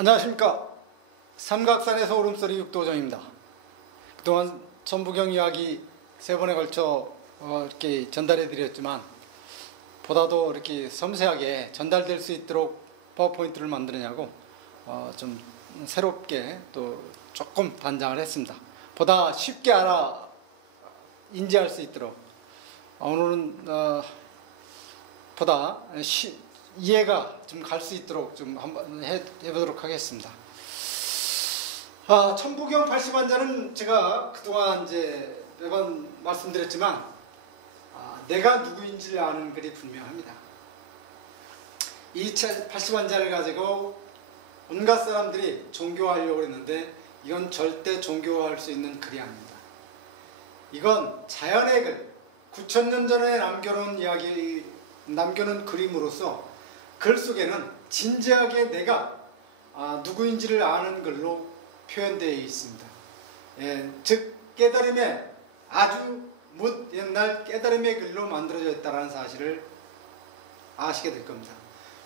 안녕하십니까. 삼각산에서 울음소리 육도정입니다. 그동안 천부경 이야기 3번에 걸쳐 이렇게 전달해 드렸지만 보다도 이렇게 섬세하게 전달될 수 있도록 파워포인트를 만들었냐고 좀 새롭게 또 조금 단장을 했습니다. 보다 쉽게 인지할 수 있도록 오늘은 보다 이해가 좀 갈 수 있도록 좀 한번 해보도록 하겠습니다. 천부경 80환자는 제가 그동안 이제 매번 말씀드렸지만 내가 누구인지를 아는 글이 분명합니다. 이 80환자를 가지고 온갖 사람들이 종교화하려고 했는데 이건 절대 종교화할 수 있는 글이 아닙니다. 이건 자연의 글, 9,000년 전에 남겨놓은 그림으로서 글 속에는 진지하게 내가 누구인지를 아는 글로 표현되어 있습니다. 즉 깨달음의 아주 옛날 깨달음의 글로 만들어져 있다는 사실을 아시게 될 겁니다.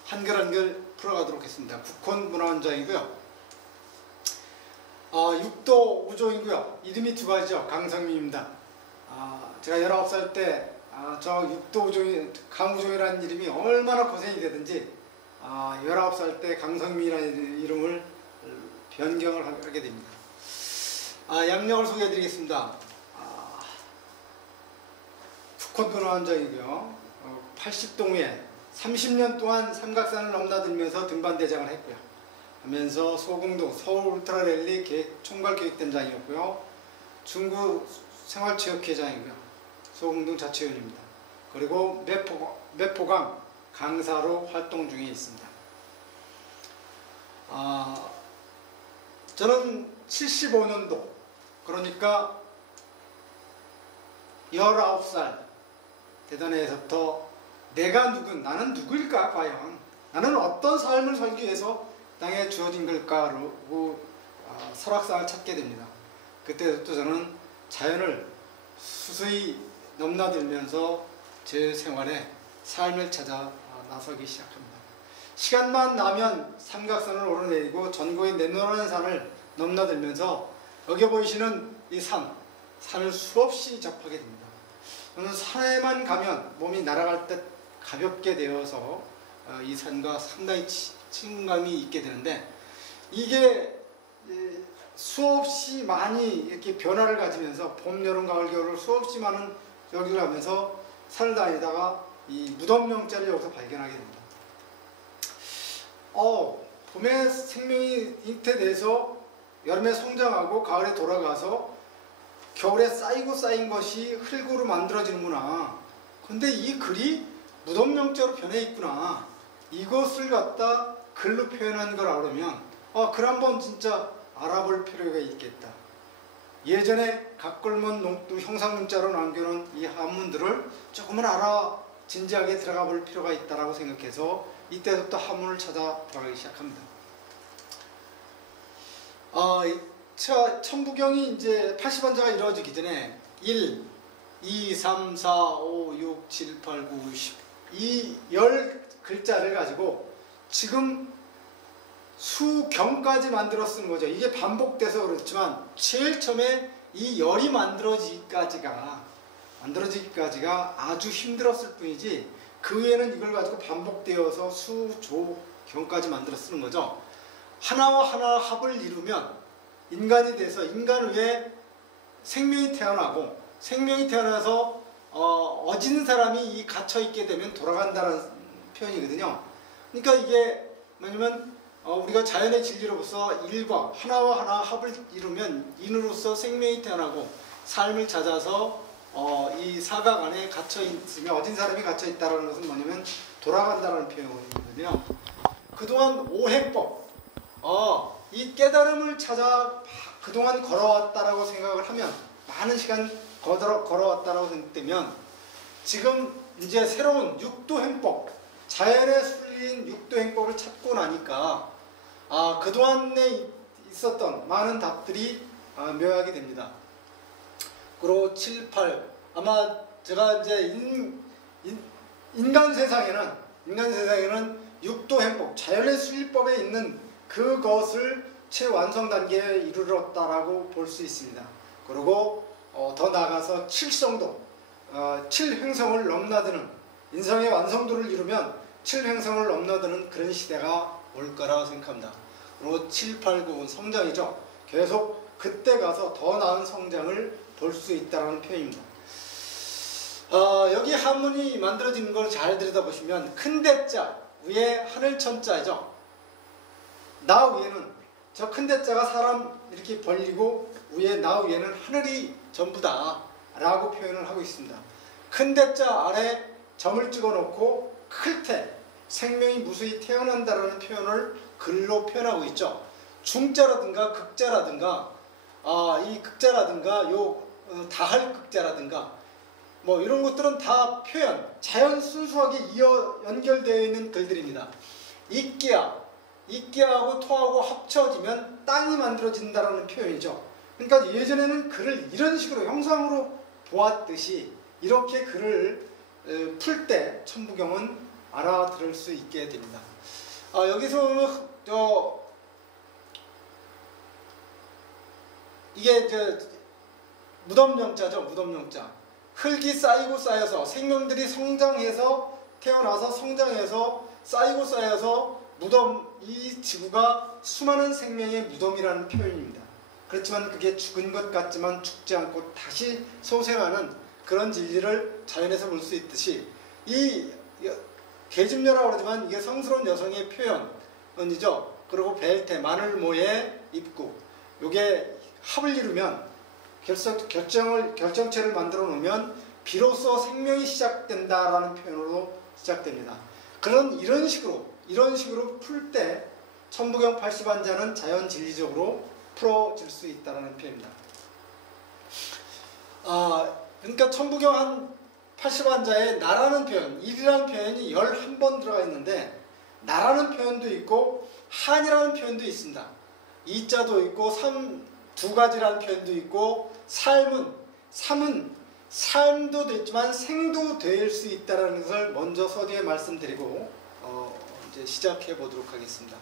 한글 한글 풀어가도록 하겠습니다. 국헌문화원장이고요. 육도 우종이고요. 이름이 2가지죠. 강성민입니다. 제가 19살 때 저 육도 우종이 강우종이라는 이름이 얼마나 고생이 되든지 19살 때 강성민이라는 이름을 변경을 하게 됩니다. 양력을 소개해 드리겠습니다. 국헌문화원장이고요. 80동후에 30년 동안 삼각산을 넘나들면서 등반대장을 했고요. 하면서 소공동 서울 울트라랠리 총괄기획단장이었고요. 중구 생활체육회장이고요. 소공동 자치위원입니다. 그리고 매포강 강사로 활동 중에 있습니다. 저는 75년도 그러니까 19살 되던 해서부터 나는 누구일까 과연 나는 어떤 삶을 살기 위해서 땅에 주어진 걸까로 설악산을 찾게 됩니다. 그때부터 저는 자연을 수수히 넘나들면서 제 생활에 삶을 찾아 나서기 시작합니다. 시간만 나면 삼각산을 오르내리고 전국의 내노란 산을 넘나들면서 여기 보이시는 이 산을 수없이 접하게 됩니다. 저는 산에만 가면 몸이 날아갈 듯 가볍게 되어서 이 산과 상당히 친감이 있게 되는데 이게 수없이 많이 이렇게 변화를 가지면서 봄, 여름, 가을, 겨울 수없이 많은 여기를 하면서 산을 다니다가 이 무덤명자를 여기서 발견하게 됩니다. 봄에 생명이 잉태돼서 여름에 성장하고 가을에 돌아가서 겨울에 쌓인 것이 흙으로 만들어지는구나. 근데 이 글이 무덤명자로 변해 있구나. 이것을 갖다 글로 표현한 걸 알으면 글 한번 진짜 알아볼 필요가 있겠다. 예전에 각골문 농도 형상문자로 남겨놓은 이 한문들을 조금은 진지하게 들어가 볼 필요가 있다고 생각해서 이때부터 한문을 찾아 들어가기 시작합니다. 천부경이 이제 80환자가 이루어지기 전에 1, 2, 3, 4, 5, 6, 7, 8, 9, 10 이 10글자를 가지고 지금 수경까지 만들어 쓰는 거죠. 이게 반복돼서 그렇지만 제일 처음에 이 열이 만들어지기까지가 아주 힘들었을 뿐이지 그 외에는 이걸 가지고 반복되어서 수, 조, 경까지 만들어 쓰는 거죠. 하나와 하나 합을 이루면 인간이 돼서 인간 외에 생명이 태어나고 생명이 태어나서 어진 사람이 갇혀있게 되면 돌아간다는 표현이거든요. 그러니까 이게 뭐냐면 우리가 자연의 진리로서 하나와 하나 합을 이루면 인으로서 생명이 태어나고 삶을 찾아서 이 사각 안에 갇혀있으면 어진 사람이 갇혀있다는 것은 뭐냐면 돌아간다는 표현이거든요. 그동안 오행법 이 깨달음을 찾아 그동안 걸어왔다라고 생각을 하면 많은 시간 걸어왔다라고 생각되면 지금 이제 새로운 육도행법 자연에 술린 육도행법을 찾고 나니까 그동안에 있었던 많은 답들이 묘하게 됩니다. 그리고 7, 8 아마 제가 이제 인간 세상에는 육도행법 자연의 수일법에 있는 그것을 최완성 단계에 이르렀다라고 볼 수 있습니다. 그리고 더 나아가서 칠성도, 7횡성을 넘나드는, 인성의 완성도를 이루면 7횡성을 넘나드는 그런 시대가 올 거라고 생각합니다. 그리고 7, 8, 9는 성장이죠. 계속 그때 가서 더 나은 성장을 볼 수 있다는 표현입니다. 여기 한문이 만들어진 걸 잘 들여다보시면 큰 대자 위에 하늘천자죠. 나 위에는, 저 큰 대자가 사람 이렇게 벌리고 위에 나 위에는 하늘이 전부다 라고 표현을 하고 있습니다. 큰 대자 아래 점을 찍어 놓고 클테, 생명이 무수히 태어난다라는 표현을 글로 표현하고 있죠. 중자라든가 극자라든가 이 극자라든가 다할 극자라든가 뭐 이런 것들은 다 표현, 자연 순수하게 연결되어 있는 글들입니다. 이끼하고 토하고 합쳐지면 땅이 만들어진다라는 표현이죠. 그러니까 예전에는 글을 이런 식으로 형상으로 보았듯이 이렇게 글을 풀 때 천부경은 알아들을 수 있게 됩니다. 여기서 이게 무덤영자죠. 무덤영자. 흙이 쌓이고 쌓여서 생명들이 성장해서 태어나서 성장해서 쌓이고 쌓여서 무덤, 이 지구가 수많은 생명의 무덤이라는 표현입니다. 그렇지만 그게 죽은 것 같지만 죽지 않고 다시 소생하는 그런 진리를 자연에서 볼 수 있듯이 이 계집녀라고 그러지만 이게 성스러운 여성의 표현이죠. 그리고 벨테, 마늘모의 입구, 요게 합을 이루면 결정체를 만들어 놓으면 비로소 생명이 시작된다라는 표현으로 시작됩니다. 이런 식으로 풀 때 천부경 80환자는 자연 진리적으로 풀어질 수 있다는 표현입니다. 그러니까 천부경 한 80환자에 나라는 표현, 일이라는 표현이 11번 들어가 있는데 나라는 표현도 있고 한이라는 표현도 있습니다. 이자도 있고 두 가지라는 표현도 있고 삶은 삶도 됐지만 생도 될 수 있다는 것을 먼저 서두에 말씀드리고 이제 시작해 보도록 하겠습니다.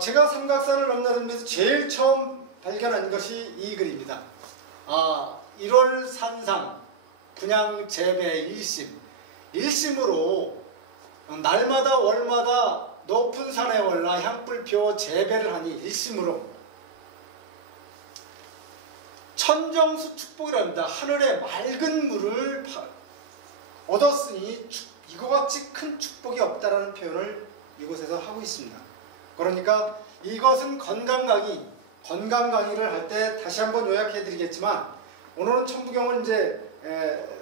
제가 삼각산을 넘나들면서 제일 처음 발견한 것이 이 글입니다. 1월 산상 분양 재배 일심으로 날마다 월마다 높은 산에 올라 향불 피워 재배를 하니 일심으로 천정수 축복이랍니다. 하늘의 맑은 물을 얻었으니 이거와 같이 큰 축복이 없다라는 표현을 이곳에서 하고 있습니다. 그러니까 이것은 건강 강의를 할 때 다시 한번 요약해 드리겠지만 오늘은 천부경을 이제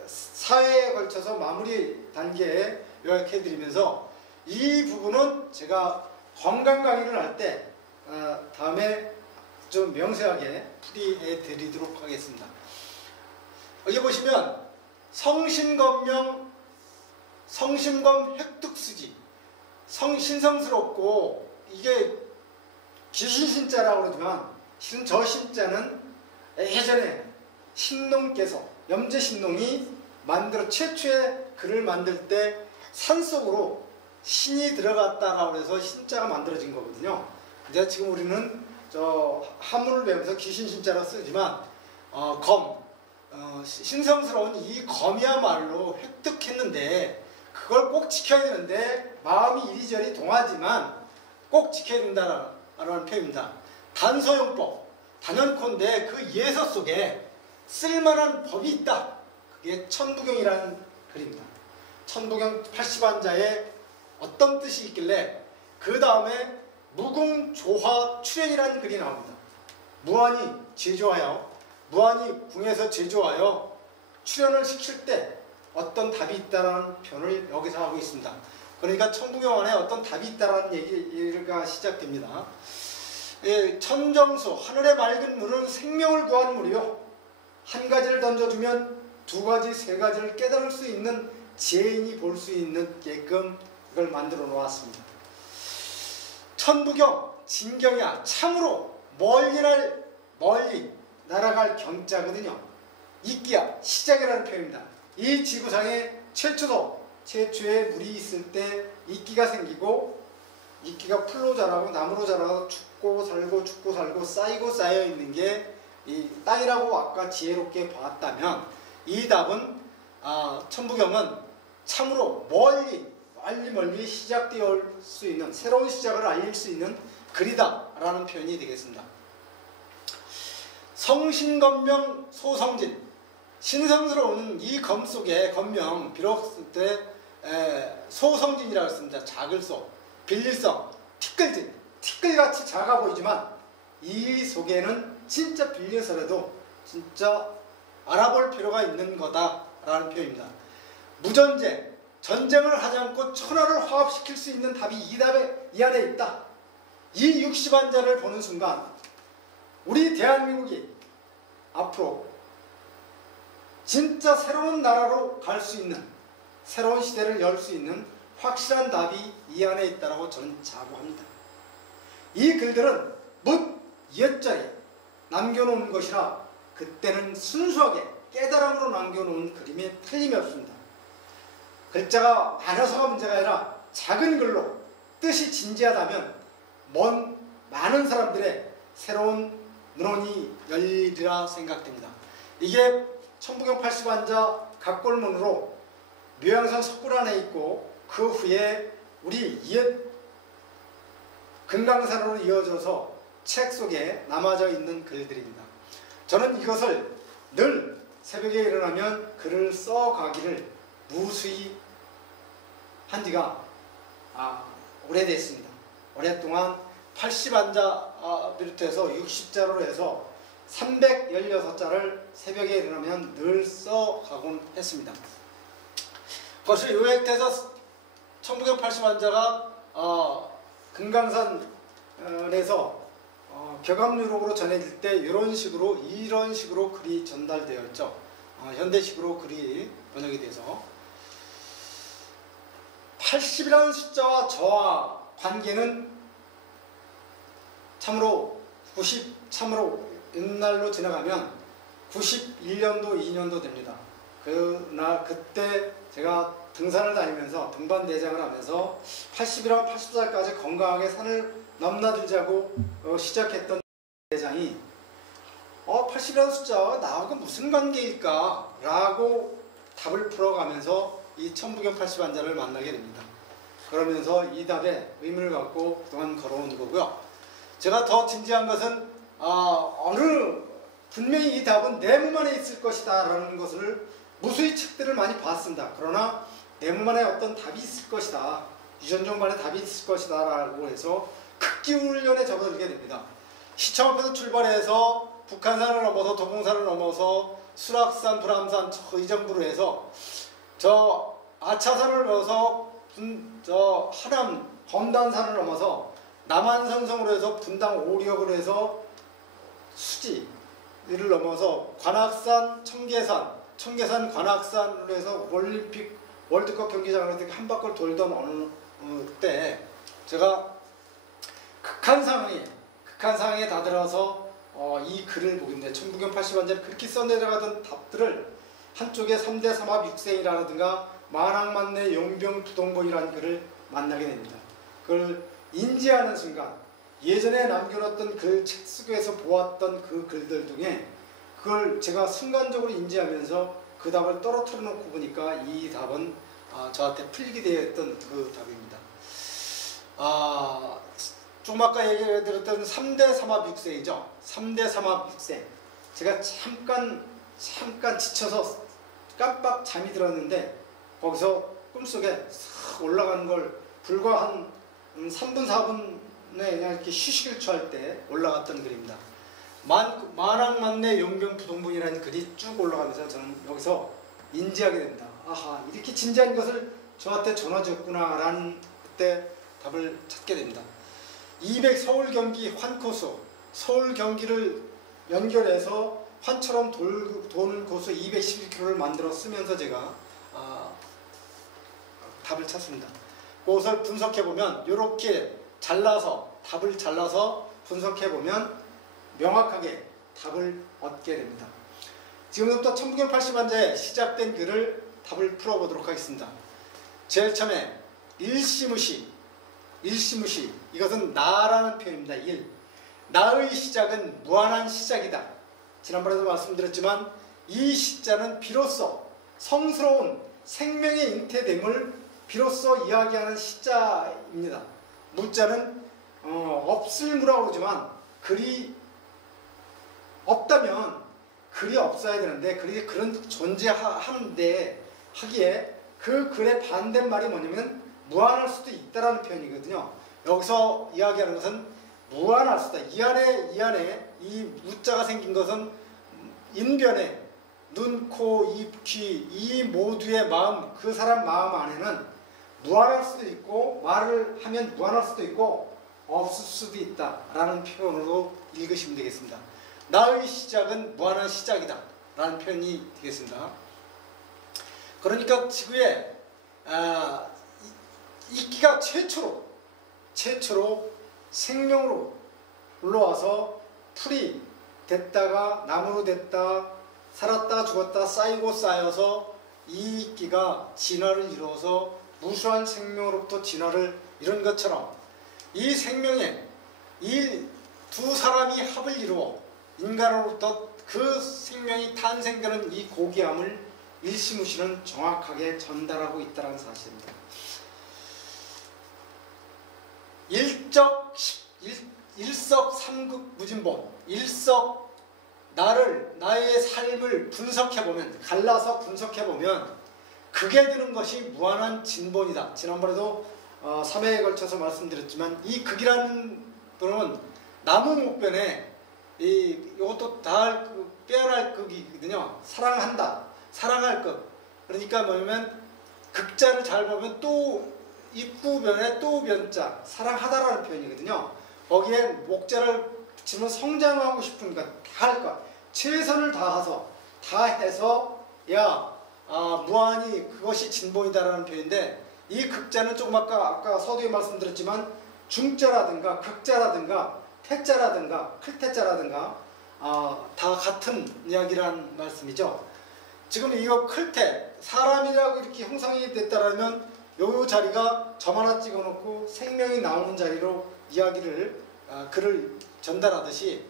사회에 걸쳐서 마무리 단계에 요약해 드리면서 이 부분은 제가 건강 강의를 할 때 다음에 좀 명세하게 풀이해 드리도록 하겠습니다. 여기 보시면 성심검 획득수지, 신성스럽고 이게 귀신신자라고 그러지만 실은 저 신자는 예전에 신농께서 염제신농이 최초의 글을 만들 때 산속으로 신이 들어갔다라고 해서 신자가 만들어진 거거든요. 근데 지금 우리는 한문을 배우면서 귀신신자라 쓰지만 신성스러운 이 검이야말로 획득했는데 그걸 꼭 지켜야 되는데 마음이 이리저리 동하지만 꼭 지켜야 된다라는 표현입니다. 단서용법, 단연컨대 그 예서 속에 쓸만한 법이 있다. 그게 천부경이라는 글입니다. 천부경 80환자에 어떤 뜻이 있길래 그 다음에 무궁조화 출현이라는 글이 나옵니다. 무한이 궁에서 제조하여 출현을 시킬 때 어떤 답이 있다라는 표현을 여기서 하고 있습니다. 그러니까 천부경 안에 어떤 답이 있다라는 얘기가 시작됩니다. 천정수, 하늘의 맑은 물은 생명을 구하는 물이요. 한 가지를 던져주면 두 가지, 세 가지를 깨달을 수 있는 지혜인이 볼 수 있게끔 이걸 만들어 놓았습니다. 천부경, 진경이야 참으로 멀리 날아갈 경자거든요. 이끼야 시작이라는 표현입니다. 이 지구상에 최초의 물이 있을 때 이끼가 생기고 이끼가 풀로 자라고 나무로 자라서 죽고 살고 쌓이고 쌓여 있는 게 이 땅이라고 아까 지혜롭게 봤다면, 이 답은 천부경은 참으로 멀리 시작되어 수 있는 새로운 시작을 알릴 수 있는 글이다 라는 표현이 되겠습니다. 성신건명 소성진, 신성스러운 이 검 속에 건명, 비록 때 소성진이라고 했습니다. 작을 소, 빌릴성, 티끌진, 티끌같이 작아 보이지만 이 속에는 진짜 빌려서라도 진짜 알아볼 필요가 있는 거다라는 표현입니다. 무전쟁, 전쟁을 하지 않고 천하를 화합시킬 수 있는 답이 이 안에 있다. 이 60안자를 보는 순간 우리 대한민국이 앞으로 진짜 새로운 나라로 갈 수 있는, 새로운 시대를 열 수 있는 확실한 답이 이 안에 있다고 저는 자부합니다. 이 글들은 묻 옛자리 남겨놓은 것이라 그때는 순수하게 깨달음으로 남겨놓은 그림이 틀림이 없습니다. 글자가 많아서가 문제가 아니라 작은 글로 뜻이 진지하다면 많은 사람들의 새로운 문헌이 열리리라 생각됩니다. 이게 천부경 80안자 각골문으로 묘양산 석굴 안에 있고, 그 후에 우리 옛 금강산으로 이어져서 책 속에 남아져 있는 글들입니다. 저는 이것을 늘 새벽에 일어나면 글을 써가기를 무수히 한 지가 오래됐습니다. 오랫동안 80안자 비롯해서 60자로 해서 316자를 새벽에 일어나면 늘 써가곤 했습니다. 벌써 요약돼서 천부경 80안자가 금강산에서 격암유록으로 전해질 때 이런 식으로 글이 전달되어 있죠. 현대식으로 글이 번역이 돼서 80이라는 숫자와 저와 관계는 참으로 옛날로 지나가면 91년도 2년도 됩니다. 그때 제가 등산을 다니면서 등반대장을 하면서 80이랑 80살까지 건강하게 산을 넘나들자고 시작했던 대장이 80이라는 숫자와 나하고 무슨 관계일까? 라고 답을 풀어가면서 이 천부경 80안자를 만나게 됩니다. 그러면서 이 답에 의문을 갖고 그동안 걸어온 거고요. 제가 더 진지한 것은 분명히 이 답은 내 몸 안에 있을 것이다 라는 것을 무수히 책들을 많이 봤습니다. 그러나 내 몸 안에 어떤 답이 있을 것이다, 유전종만의 답이 있을 것이다 라고 해서 극기훈련에 접어들게 됩니다. 시청 앞에서 출발해서 북한산을 넘어서 도봉산을 넘어서 수락산, 불암산 이 정도로 해서 저 아차산을 넘어서 하남 검단산을 넘어서 남한산성으로 해서 분당 오리역으로 해서 수지를 넘어서 관악산, 청계산 관악산으로 해서 올림픽 월드컵 경기장으로 이렇게 한 바퀴 돌던 어느 때 제가 극한상황에 다들어서 이 글을 보게 됩니다. 천부경 80안자를 그렇게 써내려가던 답들을 한쪽에 3대 삼합육생이라든가 만학만내 용병두동본이라는 글을 만나게 됩니다. 그걸 인지하는 순간 예전에 남겨놨던 글 책 속에서 보았던 그 글들 중에 그걸 제가 순간적으로 인지하면서 그 답을 떨어뜨려 놓고 보니까 이 답은 저한테 풀리게 되었던 그 답입니다. 조금 아까 얘기드렸던 3대 삼합육생이죠. 3대 삼합육생. 제가 잠깐 지쳐서 깜빡 잠이 들었는데 거기서 꿈속에 싹 올라가는 걸 불과 한 3분 4분에 그냥 이렇게 휴식을 취할 때 올라갔던 글입니다. 만학만내 용병부동본이라는 글이 쭉 올라가면서 저는 여기서 인지하게 됩니다. 아하, 이렇게 진지한 것을 저한테 전화줬구나 라는 그때 답을 찾게 됩니다. 200 서울 경기 환코수, 서울 경기를 연결해서 환처럼 도는 코스 211km를 만들어 쓰면서 제가 답을 찾습니다. 그것을 분석해보면 이렇게 답을 잘라서 분석해보면 명확하게 답을 얻게 됩니다. 지금부터 천부경 80안자에 시작된 글을 답을 풀어보도록 하겠습니다. 제일 처음에 일시무시 일시무시. 이것은 나라는 표현입니다. 일. 나의 시작은 무한한 시작이다. 지난번에도 말씀드렸지만 이 시자는 비로소 성스러운 생명의 잉태됨을 비로소 이야기하는 시자입니다. 무자는 없을 무라고 그러지만 글이 없다면 글이 없어야 되는데 글이 그런 존재하는데 하기에 그 글의 반대말이 뭐냐면 무한할 수도 있다라는 표현이거든요. 여기서 이야기하는 것은 무한할 수다. 이 안에 이 무자가 생긴 것은 인변에 눈, 코, 입, 귀 이 모두의 마음, 그 사람 마음 안에는 무한할 수도 있고 말을 하면 무한할 수도 있고 없을 수도 있다라는 표현으로 읽으시면 되겠습니다. 나의 시작은 무한한 시작이다 라는 표현이 되겠습니다. 그러니까 지구에 이끼가 최초로 생명으로 올라와서 풀이 됐다가 나무로 됐다 살았다 죽었다 쌓이고 쌓여서 이 이끼가 진화를 이루어서 무수한 생명으로부터 진화를 이룬 것처럼 이 생명에 이 두 사람이 합을 이루어 인간으로부터 그 생명이 탄생되는 이 고귀함을 일시무시는 정확하게 전달하고 있다는 사실입니다. 일석삼극 무진본, 나의 삶을 분석해보면, 갈라서 분석해보면 극에 드는 것이 무한한 진본이다. 지난번에도 3회에 걸쳐서 말씀드렸지만 이 극이라는 또는 나무 목변에 이것도 다 빼어날 극이거든요. 사랑한다, 사랑할 극. 그러니까 뭐냐면 극자를 잘 보면 또 입구변에 또 변자, 사랑하다라는 표현이거든요. 거기에 목자를 붙이면 성장하고 싶으니까 다 할 거야. 최선을 다해서 무한히 그것이 진본이다라는 표현인데 이 극자는 조금 아까 서두에 말씀드렸지만 중자라든가 극자라든가 태자라든가 클태자라든가 다 같은 이야기란 말씀이죠. 지금 이거 클태 사람이라고 이렇게 형성이 됐다라면 요 자리가 점 하나 찍어놓고 생명이 나오는 자리로 글을 전달하듯이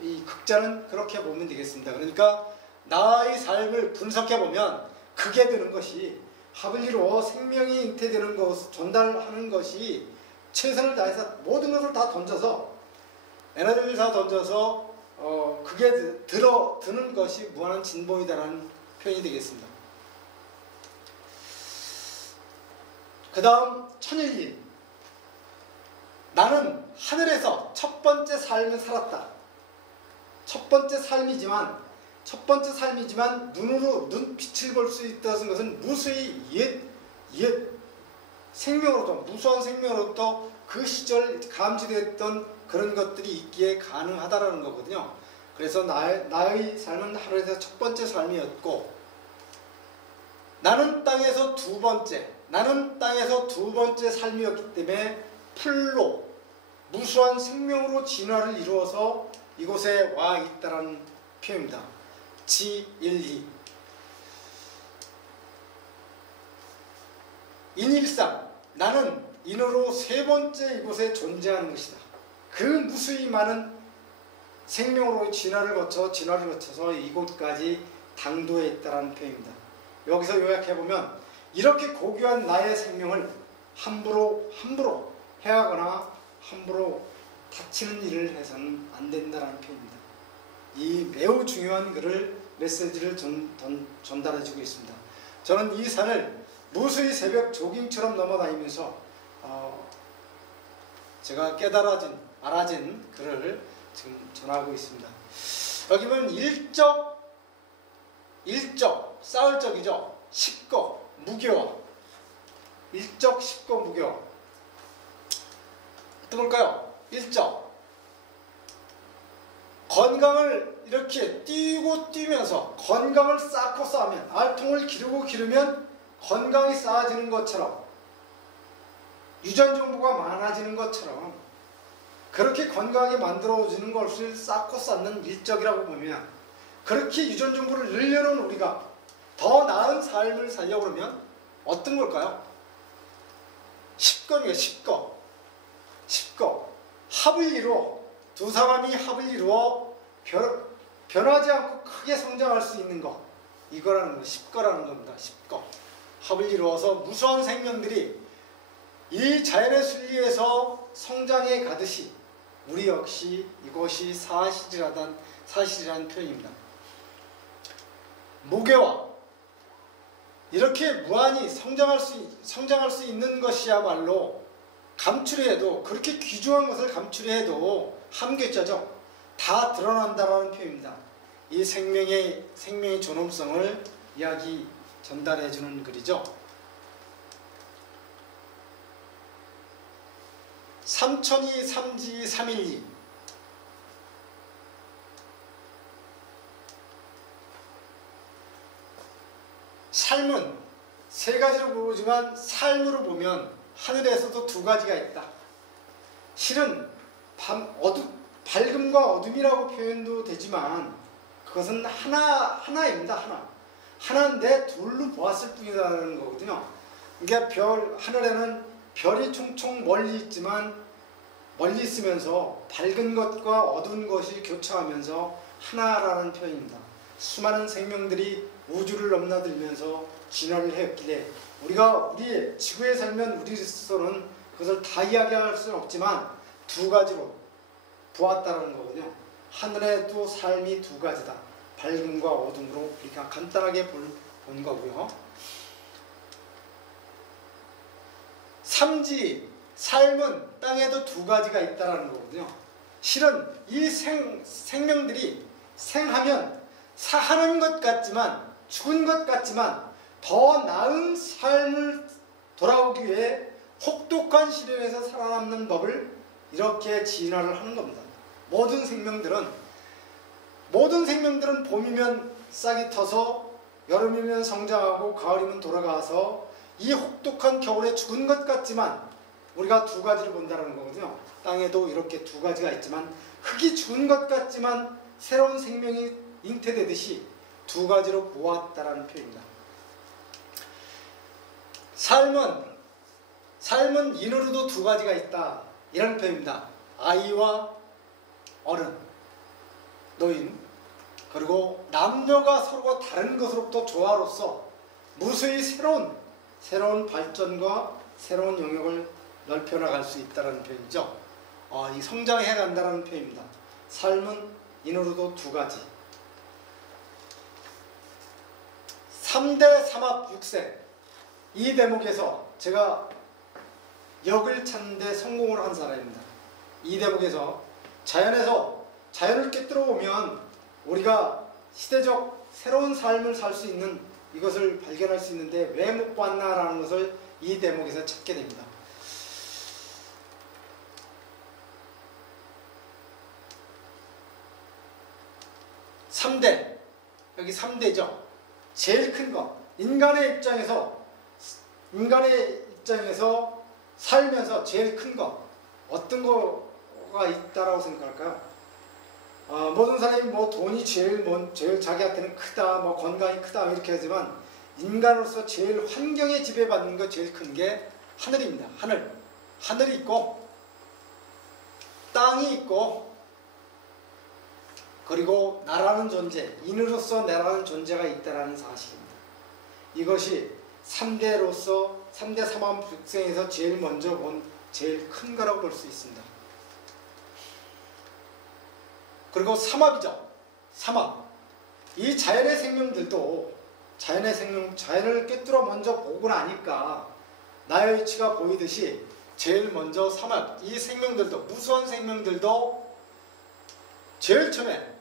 이 극자는 그렇게 보면 되겠습니다. 그러니까 나의 삶을 분석해보면 극에 드는 것이 합을 이루어 생명이 잉태되는 것을 전달하는 것이 최선을 다해서 모든 것을 다 던져서 에너지를 다 던져서 극에 드는 것이 무한한 진본이다라는 표현이 되겠습니다. 그 다음 천일기. 나는 하늘에서 첫 번째 삶을 살았다. 첫 번째 삶이지만 눈으로 눈빛을 볼 수 있다는 것은 무수히 옛 생명으로부터 무수한 생명으로부터 그 시절 감지됐던 그런 것들이 있기에 가능하다라는 거거든요. 그래서 나의 삶은 하늘에서 첫 번째 삶이었고 나는 땅에서 두 번째 삶이었기 때문에 풀로 무수한 생명으로 진화를 이루어서 이곳에 와 있다라는 표현입니다. 지일이 인일상 나는 인으로 세 번째 이곳에 존재하는 것이다. 그 무수히 많은 생명으로 진화를 거쳐서 이곳까지 당도해 있다라는 표현입니다. 여기서 요약해보면 이렇게 고귀한 나의 생명을 함부로 해하거나 함부로 다치는 일을 해서는 안 된다라는 표현입니다. 이 매우 중요한 메시지를 전달해주고 있습니다. 저는 이 산을 무수히 새벽 조깅처럼 넘어다니면서 제가 알아진 글을 지금 전하고 있습니다. 여기 보면 일적 싸울 적이죠. 십거 무교화. 일적 십거 무교화. 또 볼까요? 일적 건강을 이렇게 뛰면서 건강을 쌓으면 알통을 기르면 건강이 쌓아지는 것처럼 유전정보가 많아지는 것처럼 그렇게 건강하게 만들어지는 것을 쌓고 쌓는 일적이라고 보면 그렇게 유전정보를 늘려놓은 우리가 더 나은 삶을 살려고 그러면 어떤 걸까요? 십거니까 십거 합을 이루어 두 사람이 합을 이루어 변하지 않고 크게 성장할 수 있는 것, 이거라는 거, 십거라는 겁니다. 십거 합을 이루어서 무수한 생명들이 이 자연의 순리에서 성장해 가듯이 우리 역시 이것이 사실이라는 표현입니다. 무게와 이렇게 무한히 성장할 수 있는 것이야말로 감추려해도, 그렇게 귀중한 것을 감추려해도 함괴자죠. 다 드러난다라는 표현입니다. 이 생명의 존엄성을 전달해 주는 글이죠. 삼천이 삼지 삼일이. 삶은 세 가지로 보지만 삶으로 보면 하늘에서도 두 가지가 있다. 실은 밝음과 어둠이라고 표현도 되지만 그것은 하나입니다. 하나인데 둘로 보았을 뿐이라는 거거든요. 그러니까 하늘에는 별이 총총 멀리 있으면서 밝은 것과 어두운 것이 교차하면서 하나라는 표현입니다. 수많은 생명들이 우주를 넘나들면서 진화를 해왔길래 우리의 지구에 살면 우리로서는 그것을 다 이야기할 수는 없지만 두 가지로 보았다는 거거든요. 하늘에도 삶이 두 가지다. 밝음과 어둠으로 우리가 간단하게 본 거고요. 삶은 땅에도 두 가지가 있다는 거거든요. 실은 이 생명들이 생하면 사하는 것 같지만, 죽은 것 같지만 더 나은 삶을 돌아오기 위해 혹독한 시련에서 살아남는 법을 이렇게 진화를 하는 겁니다. 모든 생명들은 봄이면 싹이 터서 여름이면 성장하고 가을이면 돌아가서 이 혹독한 겨울에 죽은 것 같지만 우리가 두 가지를 본다는 거거든요. 땅에도 이렇게 두 가지가 있지만 흙이 죽은 것 같지만 새로운 생명이 잉태되듯이 두 가지로 보았다라는 표현입니다. 삶은 인으로도 두 가지가 있다, 이런 표현입니다. 아이와 어른, 노인, 그리고 남녀가 서로가 다른 것으로부터 조화로서 무수히 새로운 발전과 새로운 영역을 넓혀나갈 수 있다는 표현이죠. 이 성장해 간다는 표현입니다. 삶은 인으로도 두 가지. 3대 삼합 육생, 이 대목에서 제가 역을 찾는 데 성공을 한 사람입니다. 이 대목에서 자연을 꿰뚫어 보면 우리가 시대적 새로운 삶을 살 수 있는 이것을 발견할 수 있는데 왜 못 봤나라는 것을 이 대목에서 찾게 됩니다. 3대, 여기 3대죠. 제일 큰 것, 인간의 입장에서 살면서 제일 큰 것, 어떤 거가 있다라고 생각할까요? 모든 사람이 돈이 제일 자기한테는 크다, 건강이 크다 이렇게 하지만 인간으로서 제일 환경에 지배받는 거 제일 큰 게 하늘입니다. 하늘이 있고 땅이 있고 그리고 나라는 존재, 인으로서 나라는 존재가 있다는 사실입니다. 이것이 3대 삼합육생에서 제일 먼저 본 제일 큰 거라고 볼 수 있습니다. 그리고 삼합이죠. 삼합. 이 자연의 생명들도 자연을 꿰뚫어 먼저 보고 나니까 나의 위치가 보이듯이 제일 먼저 삼합, 이 생명들도, 무수한 생명들도 제일 처음에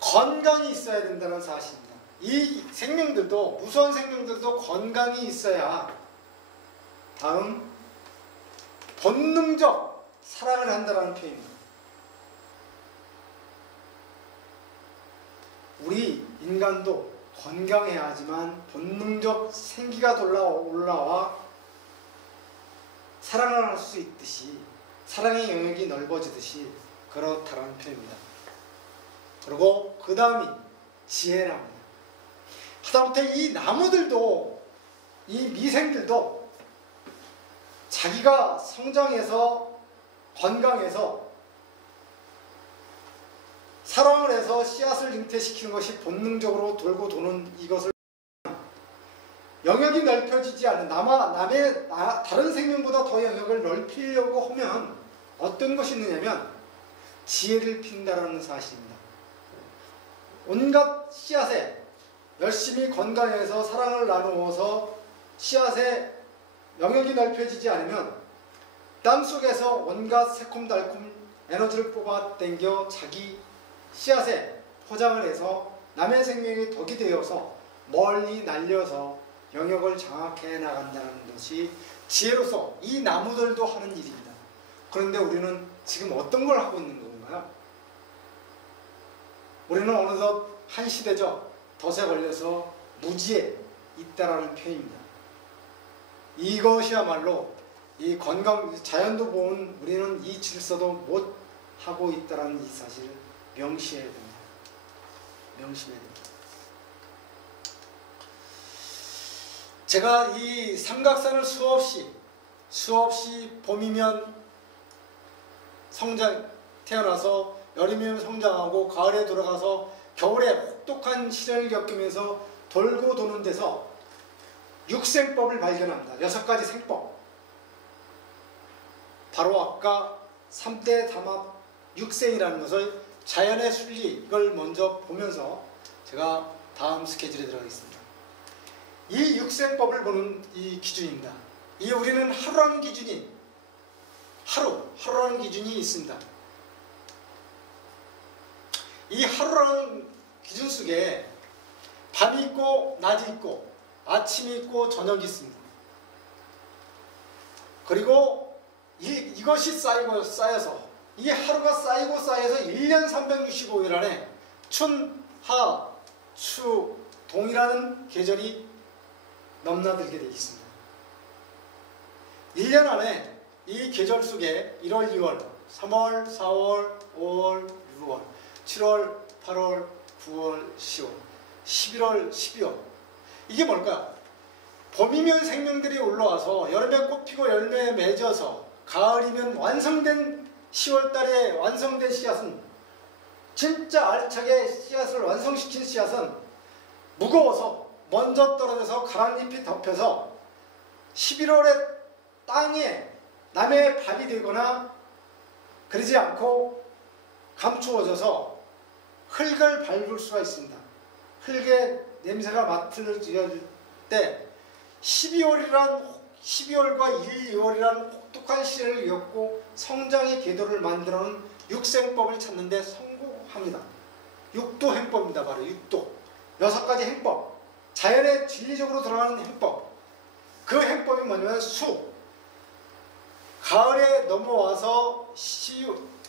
건강이 있어야 된다는 사실입니다. 이 생명들도, 무수한 생명들도 건강이 있어야 다음 본능적 사랑을 한다는 표현입니다. 우리 인간도 건강해야 하지만 본능적 생기가 올라와 사랑을 할 수 있듯이, 사랑의 영역이 넓어지듯이 그렇다는 표현입니다. 그리고 그 다음이 지혜랍니다. 하다못해 이 나무들도, 이 미생들도 자기가 성장해서 건강해서 사랑을 해서 씨앗을 잉태시키는 것이 본능적으로 돌고 도는 이것을 영역이 넓혀지지 않은 다른 생명보다 더 영역을 넓히려고 하면 어떤 것이 있느냐면 지혜를 핀다라는 사실입니다. 온갖 씨앗에 열심히 건강해서 사랑을 나누어서 씨앗에 영역이 넓혀지지 않으면 땅속에서 온갖 새콤달콤 에너지를 뽑아 당겨 자기 씨앗에 포장을 해서 남의 생명이 덕이 되어서 멀리 날려서 영역을 장악해 나간다는 것이 지혜로서 이 나무들도 하는 일입니다. 그런데 우리는 지금 어떤 걸 하고 있는 건가요? 우리는 어느덧 한 시대죠. 덫에 걸려서 무지에 있다라는 표현입니다. 이것이야말로 이 건강, 자연도 보은 우리는 이 질서도 못 하고 있다라는 이 사실을 명시해야 됩니다. 명심해야 됩니다. 제가 이 삼각산을 수없이 봄이면 태어나서 여름이면 성장하고 가을에 돌아가서 겨울에 혹독한 시련을 겪으면서 돌고 도는 데서 육생법을 발견합니다. 6가지 생법. 바로 아까 3대 담합 육생이라는 것을 자연의 순리, 이걸 먼저 보면서 제가 다음 스케줄에 들어가겠습니다. 이 육생법을 보는 이 기준입니다. 이 우리는 하루라는 기준이 하루라는 기준이 있습니다. 이 하루라는 기준 속에 밤이 있고 낮이 있고 아침이 있고 저녁이 있습니다. 그리고 이것이 쌓여서 이 하루가 쌓여서 1년 365일 안에 춘, 하, 추, 동이라는 계절이 넘나들게 되어 있습니다. 1년 안에 이 계절 속에 1월, 2월, 3월, 4월, 5월, 6월, 7월, 8월, 9월, 10월, 11월, 12월, 이게 뭘까요? 봄이면 생명들이 올라와서 여름에 꽃피고 열매에 맺어서 가을이면 완성된 10월달에 완성된 씨앗은 진짜 알차게 씨앗을 완성시킨 씨앗은 무거워서 먼저 떨어져서 가랑잎이 덮여서 11월에 땅에 남의 밥이 되거나 그러지 않고 감추어져서 흙을 밟을 수가 있습니다. 흙의 냄새가 맡을 때 12월과 1, 2월이라는 혹독한 시련을 겪고 성장의 궤도를 만들어놓은 육생법을 찾는데 성공합니다. 육도 행법입니다. 바로 육도. 6가지 행법. 자연의 진리적으로 들어가는 행법. 그 행법이 뭐냐면 가을에 넘어와서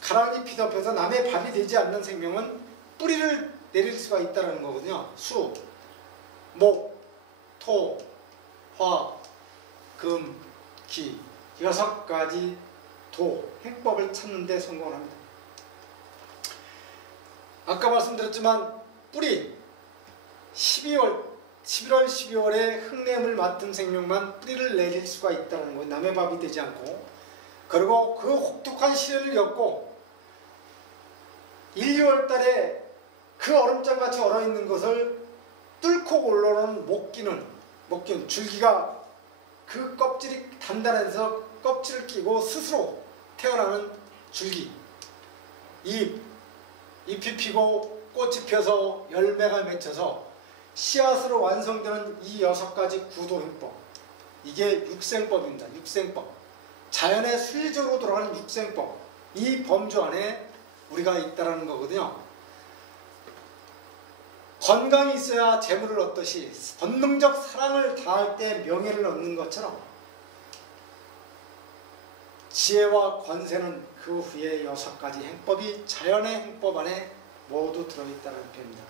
가랑잎이 덮여서 남의 밥이 되지 않는 생명은 뿌리를 내릴 수가 있다는 거거든요. 목, 토, 화, 금, 기 6가지 행법을 찾는 데 성공을 합니다. 아까 말씀드렸지만 뿌리 11월, 12월에 흙냄을 맡은 생명만 뿌리를 내릴 수가 있다는 거예요. 남의 밥이 되지 않고. 그리고 그 혹독한 시련을 겪고 1, 2월 달에 그 얼음장같이 얼어있는 것을 뚫고 올라오는 목기는 줄기가 그 껍질이 단단해서 껍질을 끼고 스스로 태어나는 줄기, 잎이 피고 꽃이 펴서 열매가 맺혀서 씨앗으로 완성되는 이 6가지 구도행법, 이게 육생법입니다. 육생법. 자연의 순리적으로 돌아가는 육생법, 이 범주 안에 우리가 있다는 거거든요. 건강이 있어야 재물을 얻듯이 본능적 사랑을 다할 때 명예를 얻는 것처럼 지혜와 권세는 그 후에 6가지 행법이 자연의 행법 안에 모두 들어있다는 표현입니다.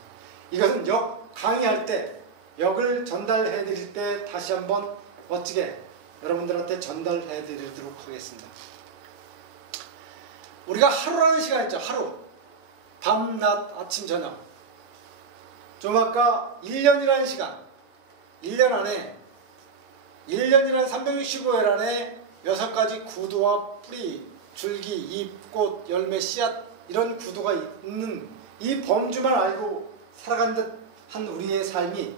이것은 강의할 때, 역을 전달해 드릴 때 다시 한번 멋지게 여러분들한테 전달해 드리도록 하겠습니다. 우리가 하루라는 시간 있죠. 하루. 밤, 낮, 아침, 저녁. 좀 아까 1년이라는 시간, 1년이라는 365일 안에 6가지 구도와 뿌리, 줄기, 잎, 꽃, 열매, 씨앗 이런 구도가 있는 이 범주만 알고 살아간 듯한 우리의 삶이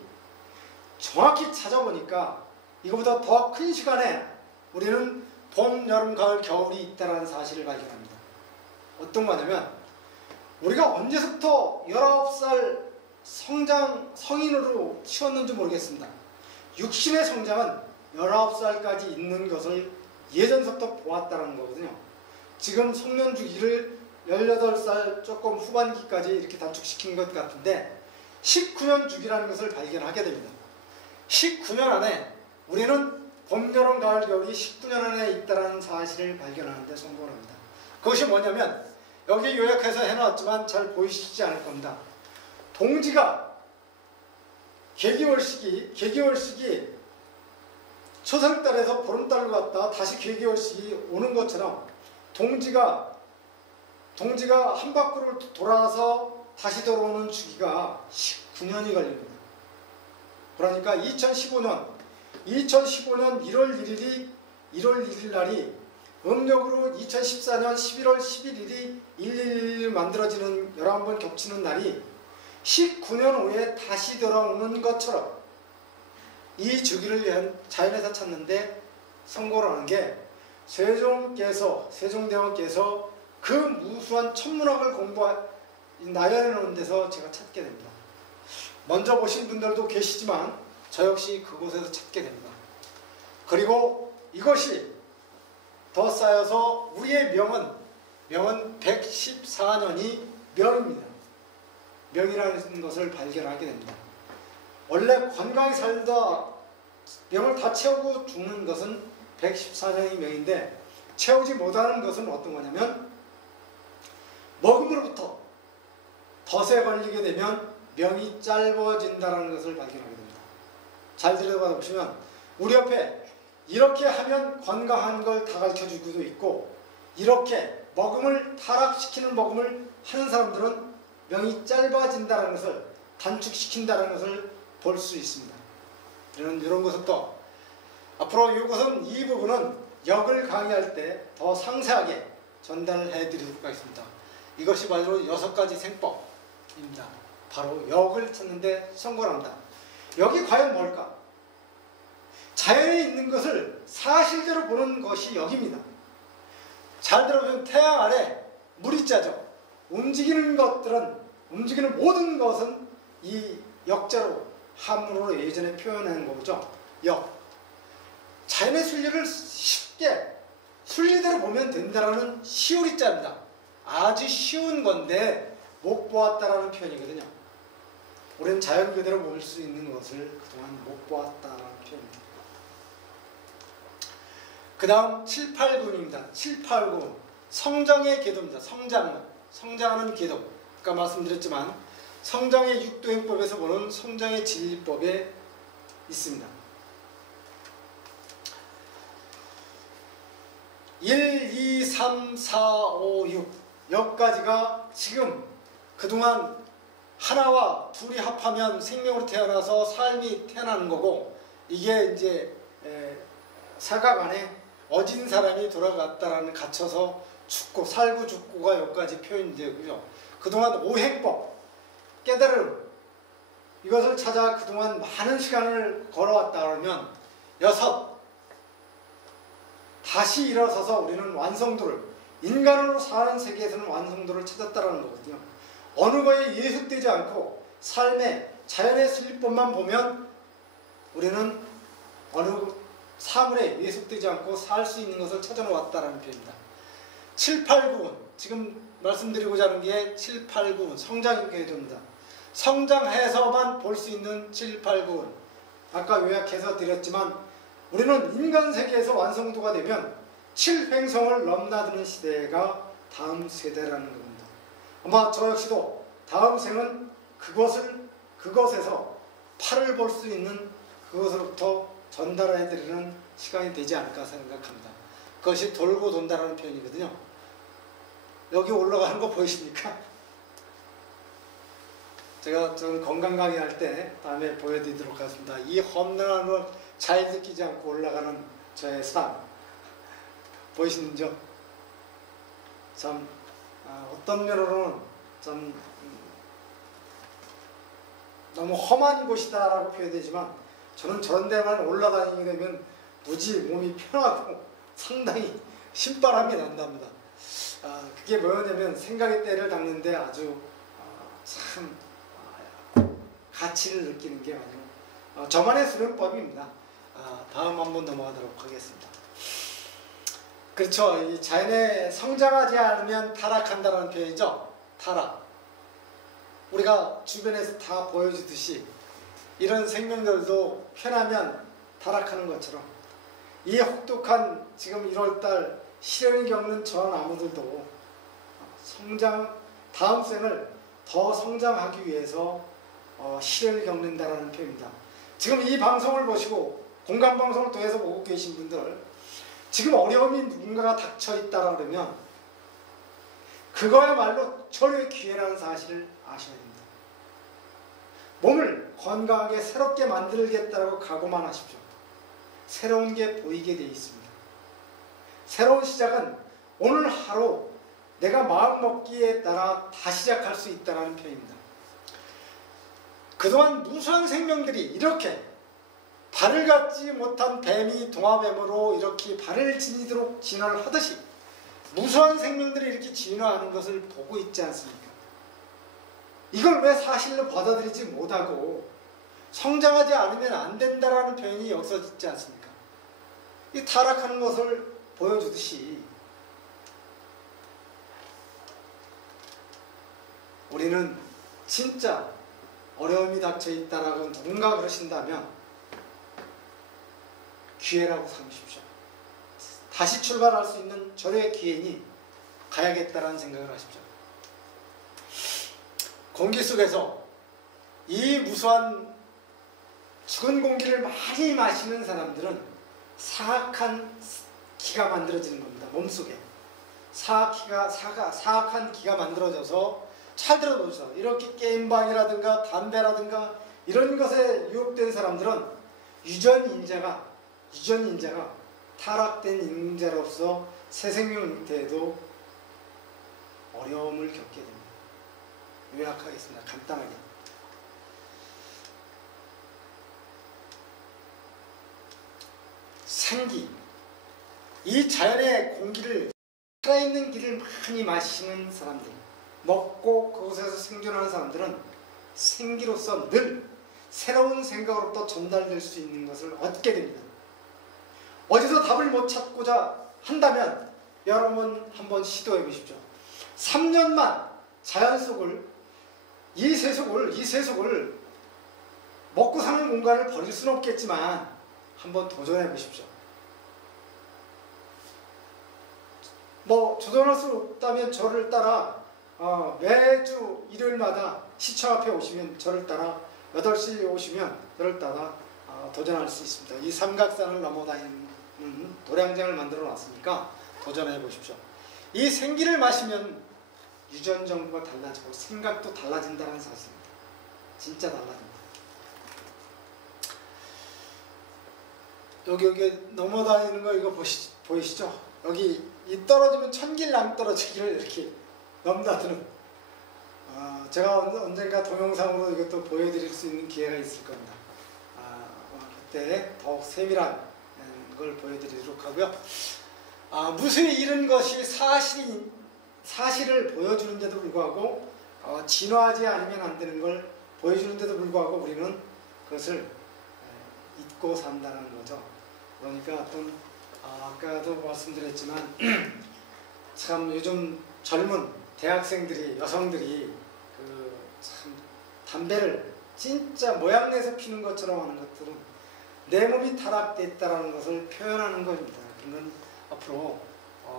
정확히 찾아보니까 이거보다 더 큰 시간에 우리는 봄, 여름, 가을, 겨울이 있다는 사실을 발견합니다. 어떤 거냐면 우리가 언제부터 19살 성인으로 치웠는지 모르겠습니다. 육신의 성장은 19살까지 있는 것을 예전부터 보았다는 거거든요. 지금 성년 주기를 18살 조금 후반기까지 이렇게 단축시킨 것 같은데 19년 주기라는 것을 발견하게 됩니다. 19년 안에 우리는 봄, 여름, 가을, 겨울이 19년 안에 있다는 사실을 발견하는데 성공을 합니다. 그것이 뭐냐면 여기 요약해서 해놨지만 잘 보이시지 않을 겁니다. 동지가 개기월식이 초승달에서 보름달로 갔다 다시 개기월식이 오는 것처럼 동지가 한 바퀴를 돌아서 다시 돌아오는 주기가 19년이 걸립니다. 그러니까 2015년 1월 1일 날이 음력으로 2014년 11월 11일이 111 만들어지는 11번 겹치는 날이 19년 후에 다시 돌아오는 것처럼 이 주기를 자연에서 찾는데 성공을 하는 게 세종대왕께서 그 무수한 천문학을 나열해 놓은 데서 제가 찾게 됩니다. 먼저 보신 분들도 계시지만 저 역시 그곳에서 찾게 됩니다. 그리고 이것이 더 쌓여서 우리의 명은 114년이 명입니다. 명이라는 것을 발견하게 됩니다. 원래 건강히 살다 명을 다 채우고 죽는 것은 114년이 명인데 채우지 못하는 것은 어떤 거냐면 먹음으로부터 덫에 걸리게 되면 명이 짧아진다는 것을 발견하게 됩니다. 잘 들여다 보시면 우리 옆에 이렇게 하면 건강한 걸 다 가르쳐주고도 있고 이렇게 타락시키는 먹음을 하는 사람들은 명이 짧아진다는 것을 단축시킨다는 것을 볼 수 있습니다. 이런 것부터 앞으로 이 부분은 역을 강의할 때 더 상세하게 전달해 드리도록 하겠습니다. 이것이 바로 6가지 생법입니다. 바로 역을 찾는데 성공합니다. 여기 과연 뭘까? 자연에 있는 것을 사실대로 보는 것이 역입니다. 잘 들어보면 태양 아래 물이 짜죠. 움직이는 모든 것은 이 역자로 한문으로 예전에 표현한 거죠. 역. 자연의 순리를 쉽게 순리대로 보면 된다라는 시오리자입니다. 아주 쉬운 건데 못 보았다라는 표현이거든요. 우리는 자연 그대로 볼 수 있는 것을 그동안 못 보았다라는 표현입니다. 그 다음 7, 8, 9입니다. 7, 8, 9 성장의 궤도입니다. 성장하는 궤도. 아까 말씀드렸지만 성장의 육도행법에서 보는 성장의 진리법에 있습니다. 1, 2, 3, 4, 5, 6 여기까지가 지금 그동안 하나와 둘이 합하면 생명으로 태어나서 삶이 태어나는 거고 이게 이제 사각 안에 어진 사람이 돌아갔다라는 갇혀서 살고 죽고가 여기까지 표현이 되고요. 그동안 오행법, 깨달음 이것을 찾아 그동안 많은 시간을 걸어왔다 그러면 6 다시 일어서서 우리는 인간으로 사는 세계에서는 완성도를 찾았다는 거거든요. 어느 거에 예속되지 않고 자연의 순리법만 보면 우리는 어느 사물에 예속되지 않고 살 수 있는 것을 찾아놓았다는 표현입니다. 7, 8, 9은 지금 말씀드리고자 하는 게 7, 8, 9은 성장의 궤도입니다. 성장해서만 볼 수 있는 7, 8, 9은 아까 요약해서 드렸지만 우리는 인간 세계에서 완성도가 되면 7횡성을 넘나드는 시대가 다음 세대라는 겁니다. 아마 저 역시도 다음 생은 그것에서 8을 볼 수 있는 그것으로부터 전달해 드리는 시간이 되지 않을까 생각합니다. 그것이 돌고 돈다라는 표현이거든요. 여기 올라가는 거 보이십니까? 제가 좀 건강 강의할 때 다음에 보여드리도록 하겠습니다. 이 험난한 걸 잘 느끼지 않고 올라가는 저의 삶. 보이시는죠? 참 어떤 면으로는 참 너무 험한 곳이다라고 표현되지만 저는 저런 데만 올라다니게 되면 무지 몸이 편하고 상당히 신바람이 난답니다. 그게 뭐냐면 생각의 때를 닦는데 아주 참 가치를 느끼는 게 아니고 저만의 수련법입니다. 다음 한번 넘어가도록 하겠습니다. 그렇죠. 이 자연에 성장하지 않으면 타락한다는 표현이죠. 타락. 우리가 주변에서 다 보여주듯이 이런 생명들도 편하면 타락하는 것처럼 이 혹독한 지금 1월달 시련을 겪는 저 나무들도 다음 생을 더 성장하기 위해서 시련을 겪는다라는 표현입니다. 지금 이 방송을 보시고 공감방송을 통해서 보고 계신 분들 지금 어려움이 누군가가 닥쳐 있다라 그러면 그거야말로 철의 기회라는 사실을 아셔야 됩니다. 몸을 건강하게 새롭게 만들겠다라고 각오만 하십시오. 새로운 게 보이게 되어 있습니다. 새로운 시작은 오늘 하루 내가 마음먹기에 따라 다 시작할 수 있다는 표현입니다. 그동안 무수한 생명들이 이렇게 발을 갖지 못한 뱀이 동화뱀으로 이렇게 발을 지니도록 진화를 하듯이 무수한 생명들이 이렇게 진화하는 것을 보고 있지 않습니까? 이걸 왜 사실로 받아들이지 못하고 성장하지 않으면 안 된다라는 표현이 여기서 있지 않습니까? 이 타락하는 것을 보여주듯이 우리는 진짜 어려움이 닥쳐 있다라고 누군가 그러신다면 기회라고 삼으십시오. 다시 출발할 수 있는 절의 기회니 가야겠다라는 생각을 하십시오. 공기 속에서 이 무수한 죽은 공기를 많이 마시는 사람들은 사악한 기가 만들어지는 겁니다. 몸속에 사악한 기가 만들어져서 잘 들어보세요. 이렇게 게임방이라든가 담배라든가 이런 것에 유혹된 사람들은 유전인자가 타락된 인자로서 새 생명 잉태에도 어려움을 겪게 됩니다. 요약하겠습니다. 간단하게. 생기. 이 자연의 공기를, 살아있는 길을 많이 마시는 사람들, 먹고 그곳에서 생존하는 사람들은 생기로서 늘 새로운 생각으로부터 전달될 수 있는 것을 얻게 됩니다. 어디서 답을 못 찾고자 한다면 여러분 한번 시도해 보십시오. 3년만 자연 속을 이 세속을 먹고 사는 공간을 버릴 수는 없겠지만 한번 도전해 보십시오. 뭐 도전할 수 없다면 저를 따라 매주 일요일마다 시청 앞에 오시면 저를 따라 8시에 오시면 저를 따라 도전할 수 있습니다. 이 삼각산을 넘어다니는 도량장을 만들어 놨으니까 도전해 보십시오. 이 생기를 마시면 유전정보가 달라지고 생각도 달라진다는 사실입니다. 진짜 달라집니다. 여기 넘어다니는 거 이거 보이시죠? 여기 이 떨어지면 천길랑 떨어지기를 이렇게 넘나드는 제가 언젠가 동영상으로 이것도 보여드릴 수 있는 기회가 있을 겁니다. 그때 더욱 세밀한 걸 보여드리도록 하고요. 무수히 이른 것이 사실을 보여주는데도 불구하고 진화하지 않으면 안 되는 걸 보여주는데도 불구하고 우리는 그것을 잊고 산다는 거죠. 그러니까 어떤 아까도 말씀드렸지만 참 요즘 젊은 대학생들이 여성들이 참 담배를 진짜 모양내서 피는 것처럼 하는 것들은 내 몸이 타락됐다라는 것을 표현하는 겁니다. 그러면 앞으로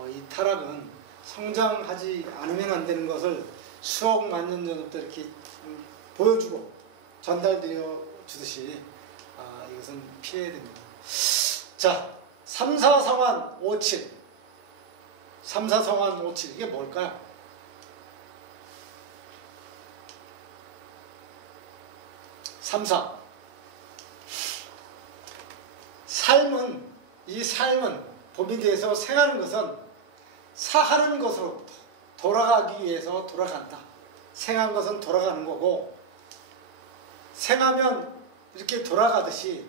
이 타락은 성장하지 않으면 안 되는 것을 수억 만년 전부터 이렇게 보여주고 전달드려 주듯이 이것은 피해야 됩니다. 자, 3사성환 57. 3사성환 57 이게 뭘까요? 삶은 이 삶은 법에 대해서 생하는 것은 사하는 것으로부터 돌아가기 위해서 돌아간다. 생한 것은 돌아가는 거고, 생하면 이렇게 돌아가듯이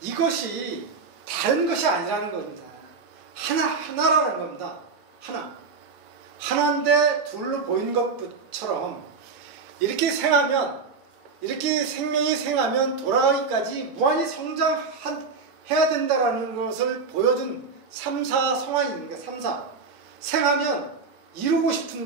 이것이 다른 것이 아니라는 겁니다. 하나라는 겁니다. 하나인데 둘로 보이는 것처럼 이렇게 생하면, 이렇게 생명이 생하면 돌아가기까지 무한히 성장해야 된다라는 것을 보여준 3, 4 성환이 있는 거예요. 3, 4. 생하면 이루고 싶은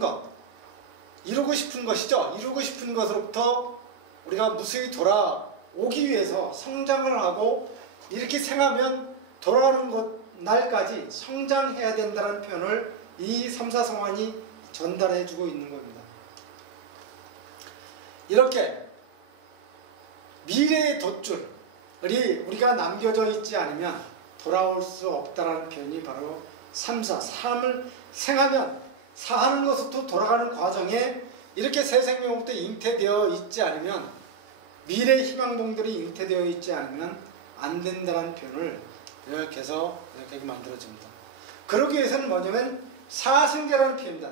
것이죠. 이루고 싶은 것으로부터 우리가 무수히 돌아오기 위해서 성장을 하고, 이렇게 생하면 돌아오는 날까지 성장해야 된다는 표현을 이 3, 4 성환이 전달해 주고 있는 겁니다. 이렇게 미래의 돛줄이 우리가 남겨져 있지 않으면 돌아올 수 없다라는 표현이 바로 3, 4, 삶을 생하면 사하는 것부터 돌아가는 과정에 이렇게 새 생명부터 잉태되어 있지 않으면, 미래 희망봉들이 잉태되어 있지 않으면 안 된다는 표현을 이렇게 해서 이렇게 만들어집니다. 그러기 위해서는 뭐냐면 사생계라는 표현입니다.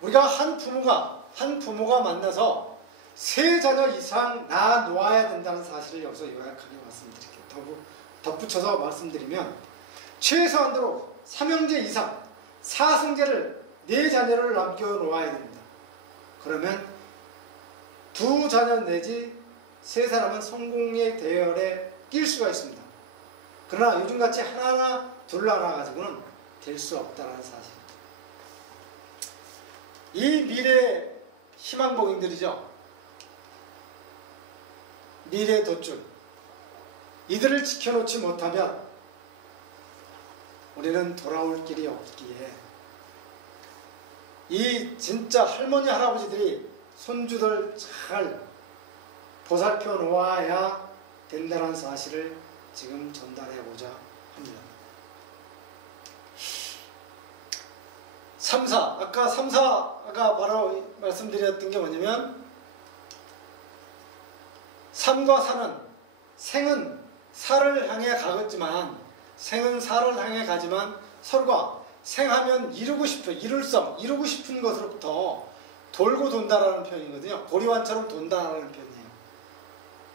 우리가 한 부모가 만나서 세 자녀 이상 낳아놓아야 된다는 사실을 여기서 요약하게 말씀드릴게요. 덧붙여서 말씀드리면 최소한으로 3형제 이상 4승제를 4자녀를 남겨놓아야 됩니다. 그러면 2자녀 내지 3사람은 성공의 대열에 낄 수가 있습니다. 그러나 요즘같이 하나하나 둘러나 가지고는 될 수 없다는 사실. 이 미래 희망봉인들이죠. 미래 돛줄. 이들을 지켜놓지 못하면 우리는 돌아올 길이 없기에, 이 진짜 할머니 할아버지들이 손주들 잘 보살펴 놓아야 된다는 사실을 지금 전달해보자 합니다. 3, 4. 아까 3, 4가 바로 말씀드렸던 게 뭐냐면, 3과 4는 생은 사를 향해 가겠지만, 서로가 생하면 이루고 싶은 것으로부터 돌고 돈다라는 표현이거든요. 고리환처럼 돈다라는 표현이에요.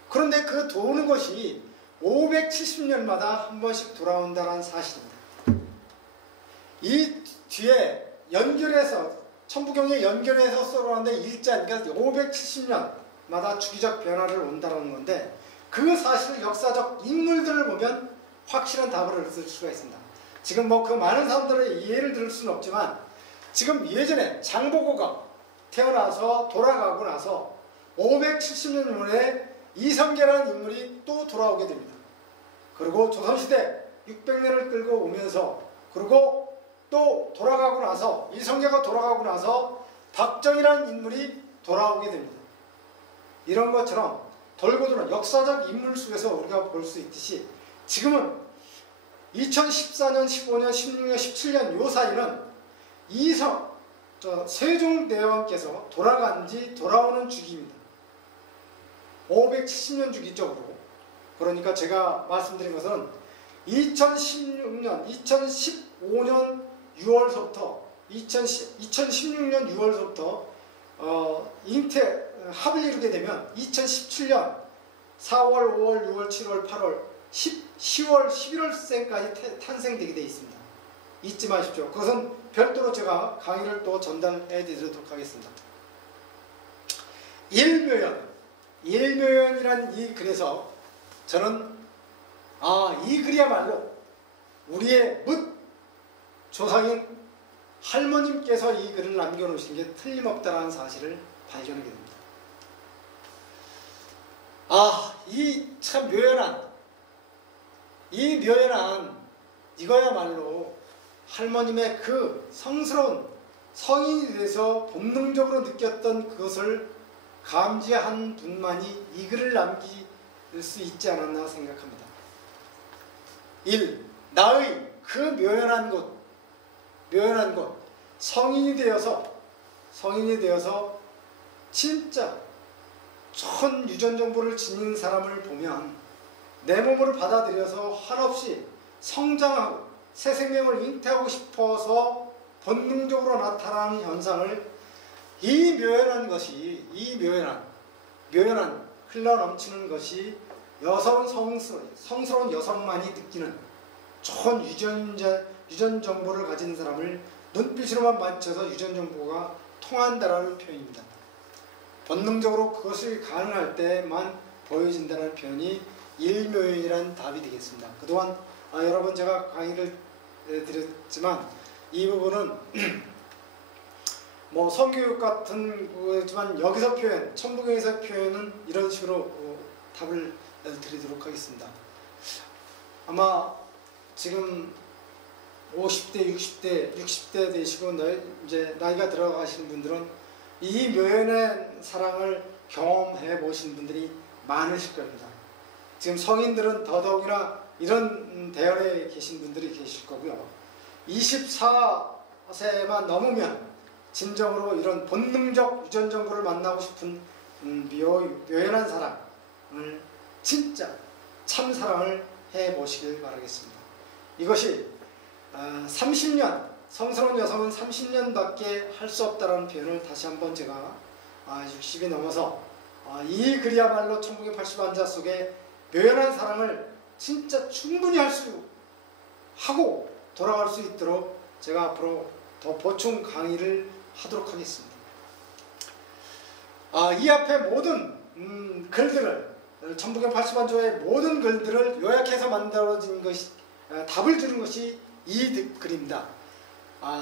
그런데 그 도는 것이 570년마다 한 번씩 돌아온다는 사실입니다. 이 뒤에 연결해서, 천부경에 연결해서 써놓았는데 일자니까 570년마다 주기적 변화를 온다는 건데, 그 사실 역사적 인물들을 보면 확실한 답을 얻을 수가 있습니다. 지금 그 많은 사람들의 이해를 들을 수는 없지만, 지금 예전에 장보고가 태어나서 돌아가고 나서 570년 후에 이성계라는 인물이 또 돌아오게 됩니다. 그리고 조선시대 600년을 끌고 오면서, 그리고 또 돌아가고 나서, 이성계가 돌아가고 나서 박정희라는 인물이 돌아오게 됩니다. 이런 것처럼 돌고 도는 역사적 인물 속에서 우리가 볼 수 있듯이, 지금은 2014년, 15년, 16년, 17년 요 사이는 세종대왕께서 돌아간 지 돌아오는 주기입니다. 570년 주기적으로. 그러니까 제가 말씀드린 것은 2016년, 2015년 6월서부터 2016년 6월서부터 합을 이루게 되면 2017년 4월, 5월, 6월, 7월, 8월, 10월, 11월생까지 탄생되게 되어 있습니다. 잊지 마십시오. 그것은 별도로 제가 강의를 또 전달해 드리도록 하겠습니다. 일묘연이란 이 글에서 저는 이 글이야말로 우리의 조상인 할머님께서 이 글을 남겨놓으신 게 틀림없다는 사실을 발견하게 됩니다. 이 참 묘연한 이거야말로 할머님의 그 성스러운 성인이 돼서 본능적으로 느꼈던 그것을 감지한 분만이 이 글을 남길 수 있지 않았나 생각합니다. 1. 나의 그 묘연한 것, 성인이 되어서 진짜 천 유전 정보를 지닌 사람을 보면 내 몸으로 받아들여서 한없이 성장하고 새 생명을 잉태하고 싶어서 본능적으로 나타나는 현상을 이 묘연한 것이, 이 묘연한 흘러넘치는 것이 성스러운 여성만이 느끼는 좋은 유전 정보를 가진 사람을 눈빛으로만 맞춰서 유전 정보가 통한다라는 표현입니다. 본능적으로 그것이 가능할 때만 보여진다는 표현이 일묘연이라는 답이 되겠습니다. 그동안 여러분 제가 강의를 드렸지만 이 부분은 뭐 성교육 같은 거지만 여기서 표현, 천부경에서 표현은 이런 식으로 답을 드리도록 하겠습니다. 아마 지금 50대, 60대 되시고 이제 나이가 들어가시는 분들은 이 묘연의 사랑을 경험해 보신 분들이 많으실 겁니다. 지금 성인들은 더더욱이나 이런 대열에 계신 분들이 계실 거고요. 24세만 넘으면 진정으로 이런 본능적 유전 정보를 만나고 싶은 묘연한 사랑을 진짜 참사랑을 해보시길 바라겠습니다. 이것이 30년, 성스러운 여성은 30년밖에 할 수 없다는 표현을 다시 한번 제가 60이 넘어서 이 글이야말로 1980환자 속에 묘연한 사랑을 진짜 충분히 할 수 하고 돌아갈 수 있도록 제가 앞으로 더 보충 강의를 하도록 하겠습니다. 이 앞에 모든 글들을 천부경 80환조의 모든 글들을 요약해서 만들어진 것이 답을 주는 것이 이 글입니다.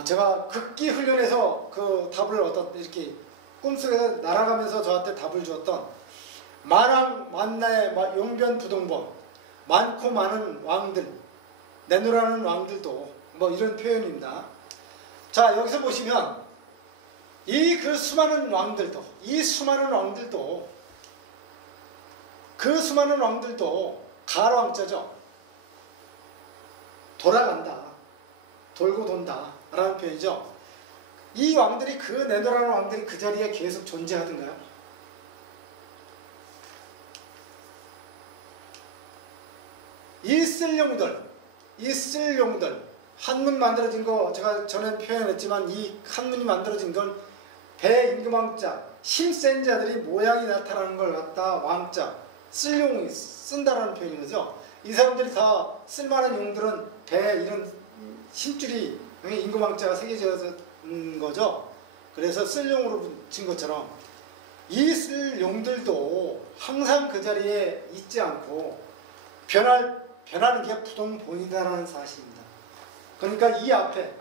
제가 극기 훈련에서 그 답을 이렇게 꿈속에서 날아가면서 저한테 답을 주었던 만왕 만나의 용변부동본 많고 많은 왕들 내노라는 왕들도 뭐 이런 표현입니다. 자, 여기서 보시면 그 수많은 왕들도 가로왕자죠. 돌아간다, 돌고 돈다 라는 표현이죠. 이 왕들이 내노라는 왕들이 그 자리에 계속 존재하던가요? 이 쓸용들 한문 만들어진 거 제가 전에 표현했지만 이 한문이 만들어진 건 배 임금왕자 힘센 자들이 모양이 나타나는 걸 갖다 왕자 쓸용이 쓴다라는 표현인 거죠. 이 사람들이 다 쓸만한 용들은 배 이런 힘줄이 임금왕자가 새겨진 거죠. 그래서 쓸용으로 붙인 것처럼 이 쓸용들도 항상 그 자리에 있지 않고 변하는 게 부동본이다라는 사실입니다. 그러니까 이 앞에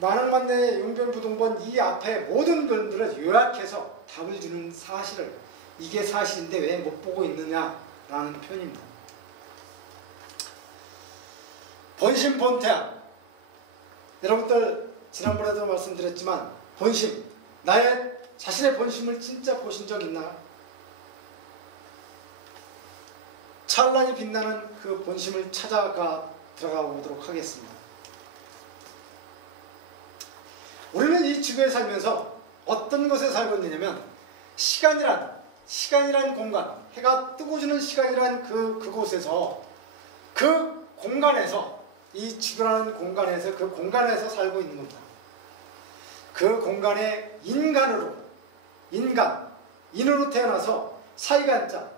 만왕만내의 용변부동본 이 앞에 모든 글들을 요약해서 답을 주는 사실을 이게 사실인데 왜 못 보고 있느냐라는 표현입니다. 본심본태양 여러분들 지난번에도 말씀드렸지만 본심 나의 자신의 본심을 진짜 보신 적 있나요? 찬란히 빛나는 그 본심을 찾아가 들어가 보도록 하겠습니다. 우리는 이 지구에 살면서 어떤 곳에 살고 있느냐면 시간이란 공간, 해가 뜨고 지는 시간이란 그곳에서 그 공간에서 이 지구라는 공간에서 그 공간에서 살고 있는 겁니다. 그 공간에 인으로 태어나서 사이간자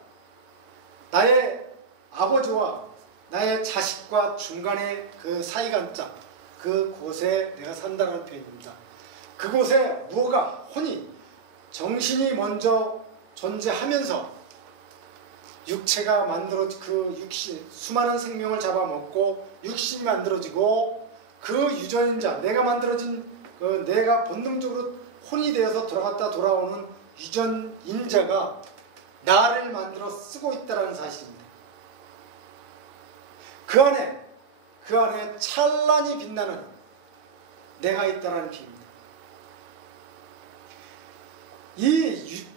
나의 아버지와 나의 자식과 중간에 그 사이간자 그곳에 내가 산다는 표현입니다. 그곳에 무엇가 혼이 정신이 먼저 존재하면서 육체가 만들어진 그 육신 수많은 생명을 잡아먹고 육신이 만들어지고 그 유전자 내가 만들어진 내가 본능적으로 혼이 되어서 돌아갔다 돌아오는 유전인자가 나를 만들어 쓰고 있다는 사실입니다. 그 안에 찬란히 빛나는 내가 있다는 비입니다.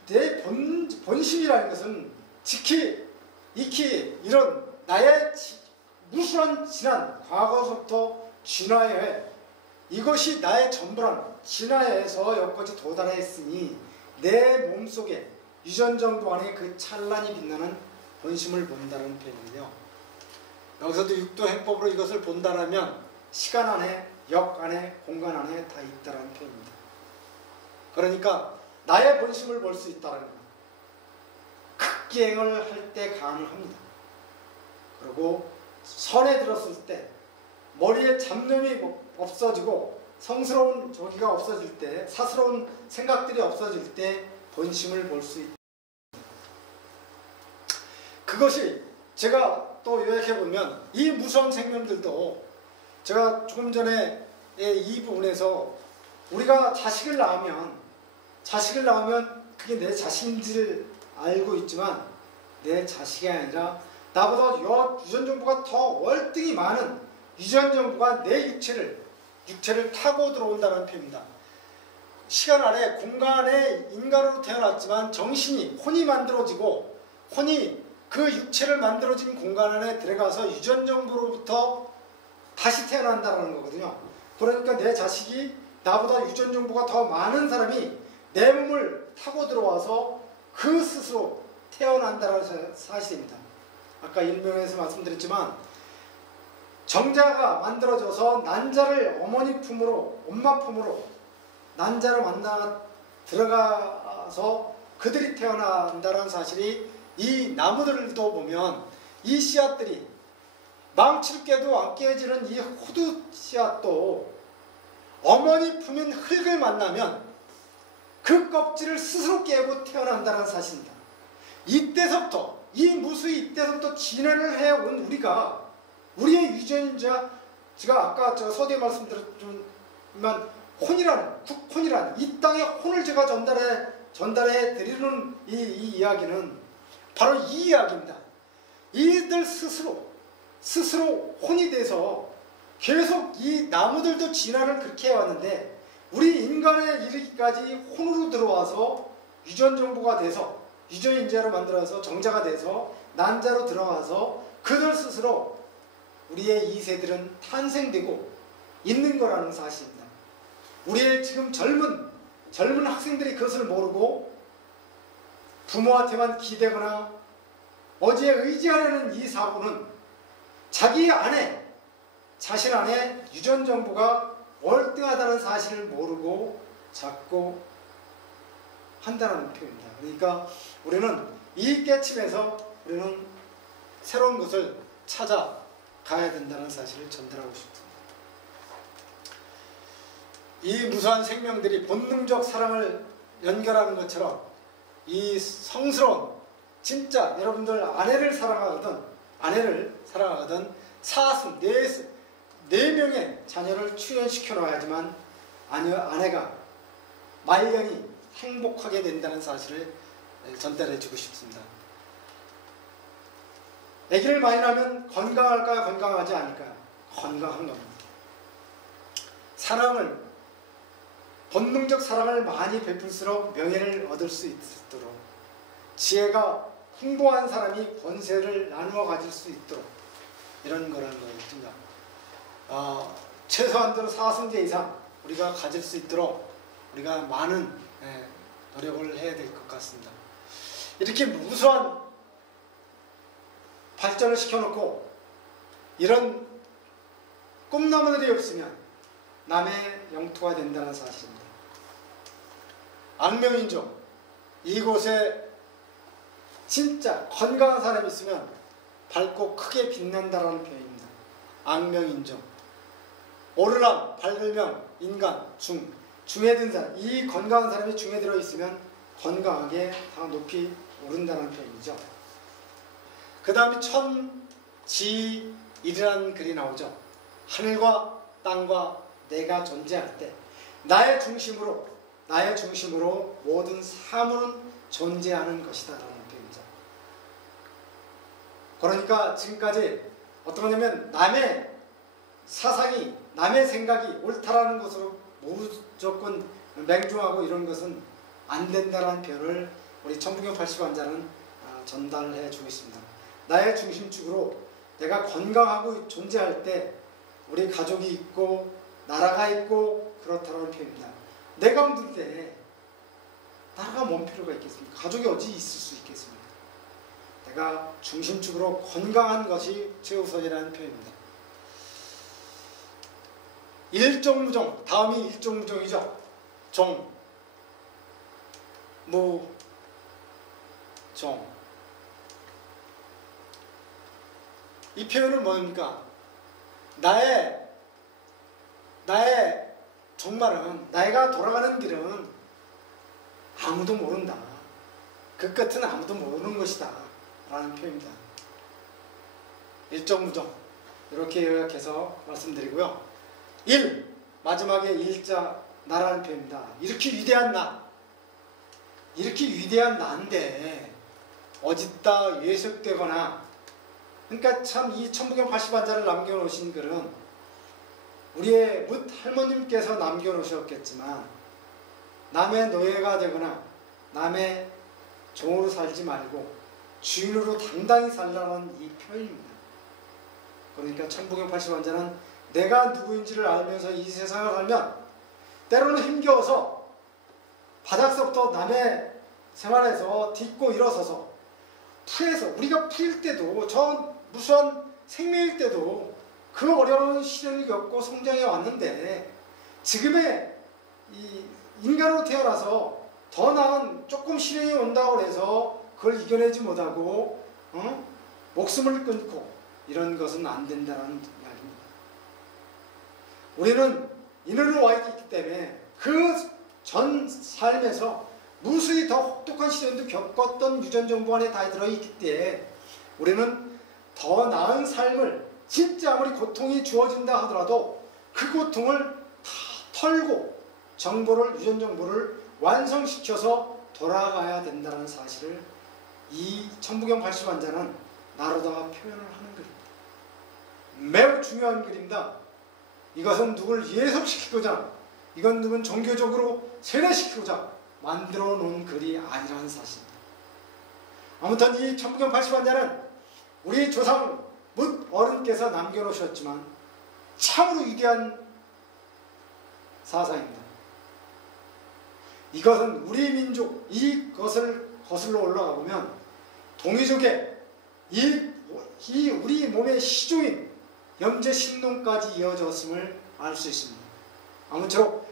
내 본심이라는 것은 익히 이런 나의 무수한 지난 과거부터 진화해 이것이 나의 전부란 진화해서 여기까지 도달했으니 내 몸속에 유전정보 안에 그 찬란히 빛나는 본심을 본다는 표현이에요. 여기서도 육도 행법으로 이것을 본다라면 시간 안에, 역 안에, 공간 안에 다 있다라는 표현입니다. 그러니까 나의 본심을 볼 수 있다는 것. 극기행을 할 때 가능합니다. 그리고 선에 들었을 때 머리에 잡념이 없어지고 성스러운 저기가 없어질 때, 사스러운 생각들이 없어질 때 본심을 볼 수 있다. 그것이 제가 또 요약해보면 이 무서운 생명들도 제가 조금 전에 이 부분에서 우리가 자식을 낳으면 그게 내 자식인지를 알고 있지만 내 자식이 아니라 나보다 유전정보가 더 월등히 많은 유전정보가 내 육체를 타고 들어온다는 표현입니다. 시간 안에 공간에 인간으로 태어났지만 정신이 혼이 만들어지고 혼이 그 육체를 만들어진 공간 안에 들어가서 유전정보로부터 다시 태어난다는 거거든요. 그러니까 내 자식이 나보다 유전정보가 더 많은 사람이 내 몸을 타고 들어와서 그 스스로 태어난다는 사실입니다. 아까 일명에서 말씀드렸지만 정자가 만들어져서 난자를 어머니 품으로, 엄마 품으로 난자를 만나 들어가서 그들이 태어난다는 사실이 이 나무들도 보면 이 씨앗들이 망치를 깨도 안 깨지는 이 호두 씨앗도 어머니 품인 흙을 만나면 그 껍질을 스스로 깨고 태어난다는 사실입니다. 이때서부터 이 무수히 이때서부터 진화를 해온 우리의 유전자, 제가 아까 서두에 말씀드렸지만 국혼이라는 이 땅의 혼을 제가 전달해 드리는 이 이야기는 바로 이 이야기입니다. 이들 스스로 혼이 돼서 계속 이 나무들도 진화를 그렇게 해왔는데 우리 인간에 이르기까지 혼으로 들어와서 유전정보가 돼서 유전인자로 만들어서 정자가 돼서 난자로 들어가서 그들 스스로 우리의 이세들은 탄생되고 있는 거라는 사실입니다. 우리의 지금 젊은 학생들이 그것을 모르고 부모한테만 기대거나 어디에 의지하려는 이 사고는 자기 자신 안에 유전정보가 월등하다는 사실을 모르고 자꾸 한다는 표현입니다. 그러니까 우리는 이 깨침에서 우리는 새로운 것을 찾아가야 된다는 사실을 전달하고 싶습니다. 이 무수한 생명들이 본능적 사랑을 연결하는 것처럼 이 성스러운 진짜 여러분들 아내를 사랑하거든 사슴 네 명의 자녀를 출현시켜 놔야지만 아내가 말년이 행복하게 된다는 사실을 전달해 주고 싶습니다. 아기를 많이 낳으면 건강할까요? 건강하지 않을까요? 건강한 겁니다. 본능적 사랑을 많이 베풀수록 명예를 얻을 수 있도록, 지혜가 풍부한 사람이 권세를 나누어 가질 수 있도록, 이런 거라는 거였습니다. 최소한도로 4승제 이상 우리가 가질 수 있도록 우리가 많은 노력을 해야 될 것 같습니다. 이렇게 무수한 발전을 시켜놓고 이런 꿈나무들이 없으면 남의 영토가 된다는 사실입니다. 악명인종, 이곳에 진짜 건강한 사람이 있으면 밝고 크게 빛난다는 표현입니다. 악명인종, 오르락, 발글명, 인간, 중에 든 사람, 이 건강한 사람이 중에 들어있으면 건강하게 다 높이 오른다는 표현이죠. 그 다음에 천지일이라는 글이 나오죠. 하늘과 땅과 내가 존재할 때 나의 중심으로 모든 사물은 존재하는 것이다 라는 표현이죠. 그러니까 지금까지 어떤 거냐면 남의 사상이, 남의 생각이 옳다라는 것으로 무조건 맹종하고 이런 것은 안 된다는 표현을 우리 천부경 80관자는 전달해 주고 있습니다. 나의 중심축으로 내가 건강하고 존재할 때 우리 가족이 있고 나라가 있고 그렇다는 표현입니다. 내가 없을 때 나라가 뭔 필요가 있겠습니까? 가족이 어디 있을 수 있겠습니까? 내가 중심축으로 건강한 것이 최우선이라는 표현입니다. 일종무종, 다음이 일종무종이죠. 종, 무, 종. 이 표현은 뭡니까? 나의 종말은, 내가 돌아가는 길은 아무도 모른다. 그 끝은 아무도 모르는 것이다. 라는 표현입니다. 일종무종. 이렇게 요약해서 말씀드리고요. 마지막에 일자, 나라는 표현입니다. 이렇게 위대한 나. 이렇게 위대한 나인데 어짓다 예속되거나, 그러니까 참 이 천부경 80완자를 남겨놓으신 글은 우리의 뭇 할머님께서 남겨놓으셨겠지만 남의 노예가 되거나 남의 종으로 살지 말고 주인으로 당당히 살라는 이 표현입니다. 그러니까 천부경 80완자는 내가 누구인지를 알면서 이 세상을 살면 때로는 힘겨워서 바닥서부터 남의 생활에서 딛고 일어서서 풀에서, 우리가 풀일 때도, 저 무수한 생명일 때도 그 어려운 시련을 겪고 성장해 왔는데, 지금의 이 인간으로 태어나서 더 나은 조금 시련이 온다고 해서 그걸 이겨내지 못하고 목숨을 끊고 이런 것은 안 된다는 이야기입니다. 우리는 인연으로 와 있기 때문에 그 전 삶에서 무수히 더 혹독한 시련도 겪었던 유전정보 안에 다 들어있기 때문에 우리는 더 나은 삶을, 진짜 아무리 고통이 주어진다 하더라도 그 고통을 다 털고 유전정보를 완성시켜서 돌아가야 된다는 사실을 이 천부경 80완자는 나로다가 표현을 하는 글입니다. 매우 중요한 글입니다. 이것은 누굴 예속시키고자, 이건 누군 종교적으로 세뇌시키고자 만들어 놓은 글이 아니라는 사실입니다. 아무튼 이 천부경 80완자는 우리 조상 뭇 어른께서 남겨놓으셨지만 참으로 위대한 사상입니다. 이것은 우리 민족, 이것을 거슬러 올라가 보면 동이족의 이 우리 몸의 시조인 염제신론까지 이어졌음을 알 수 있습니다. 아무쪼록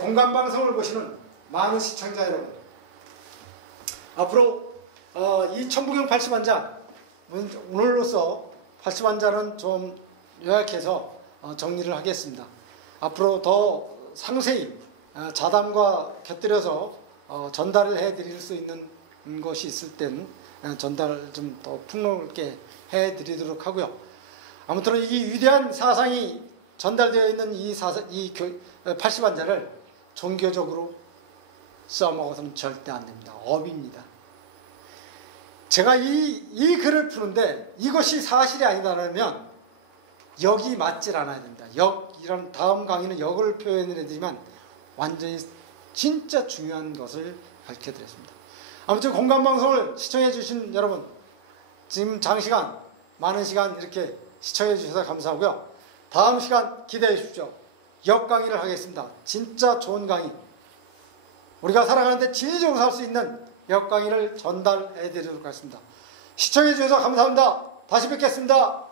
공감방송을 보시는 많은 시청자 여러분, 앞으로 이 천부경 80완자, 오늘로서 80완자는 좀 요약해서 정리를 하겠습니다. 앞으로 더 상세히 자담과 곁들여서 전달을 해드릴 수 있는 것이 있을 땐 전달을 좀 더 풍요롭게 해드리도록 하고요. 아무튼 이 위대한 사상이 전달되어 있는 이 80완자를 종교적으로 써먹어서는 절대 안 됩니다. 업입니다. 제가 이 글을 푸는데 이것이 사실이 아니다라면 역이 맞질 않아야 됩니다. 이런 다음 강의는 역을 표현을 해드리면 완전히 진짜 중요한 것을 밝혀드렸습니다. 아무튼 공감방송을 시청해주신 여러분, 지금 장시간, 많은 시간 이렇게 시청해주셔서 감사하고요. 다음 시간 기대해 주십시오. 역 강의를 하겠습니다. 진짜 좋은 강의, 우리가 살아가는데 진리적으로 살 수 있는 역 강의를 전달해 드리도록 하겠습니다. 시청해 주셔서 감사합니다. 다시 뵙겠습니다.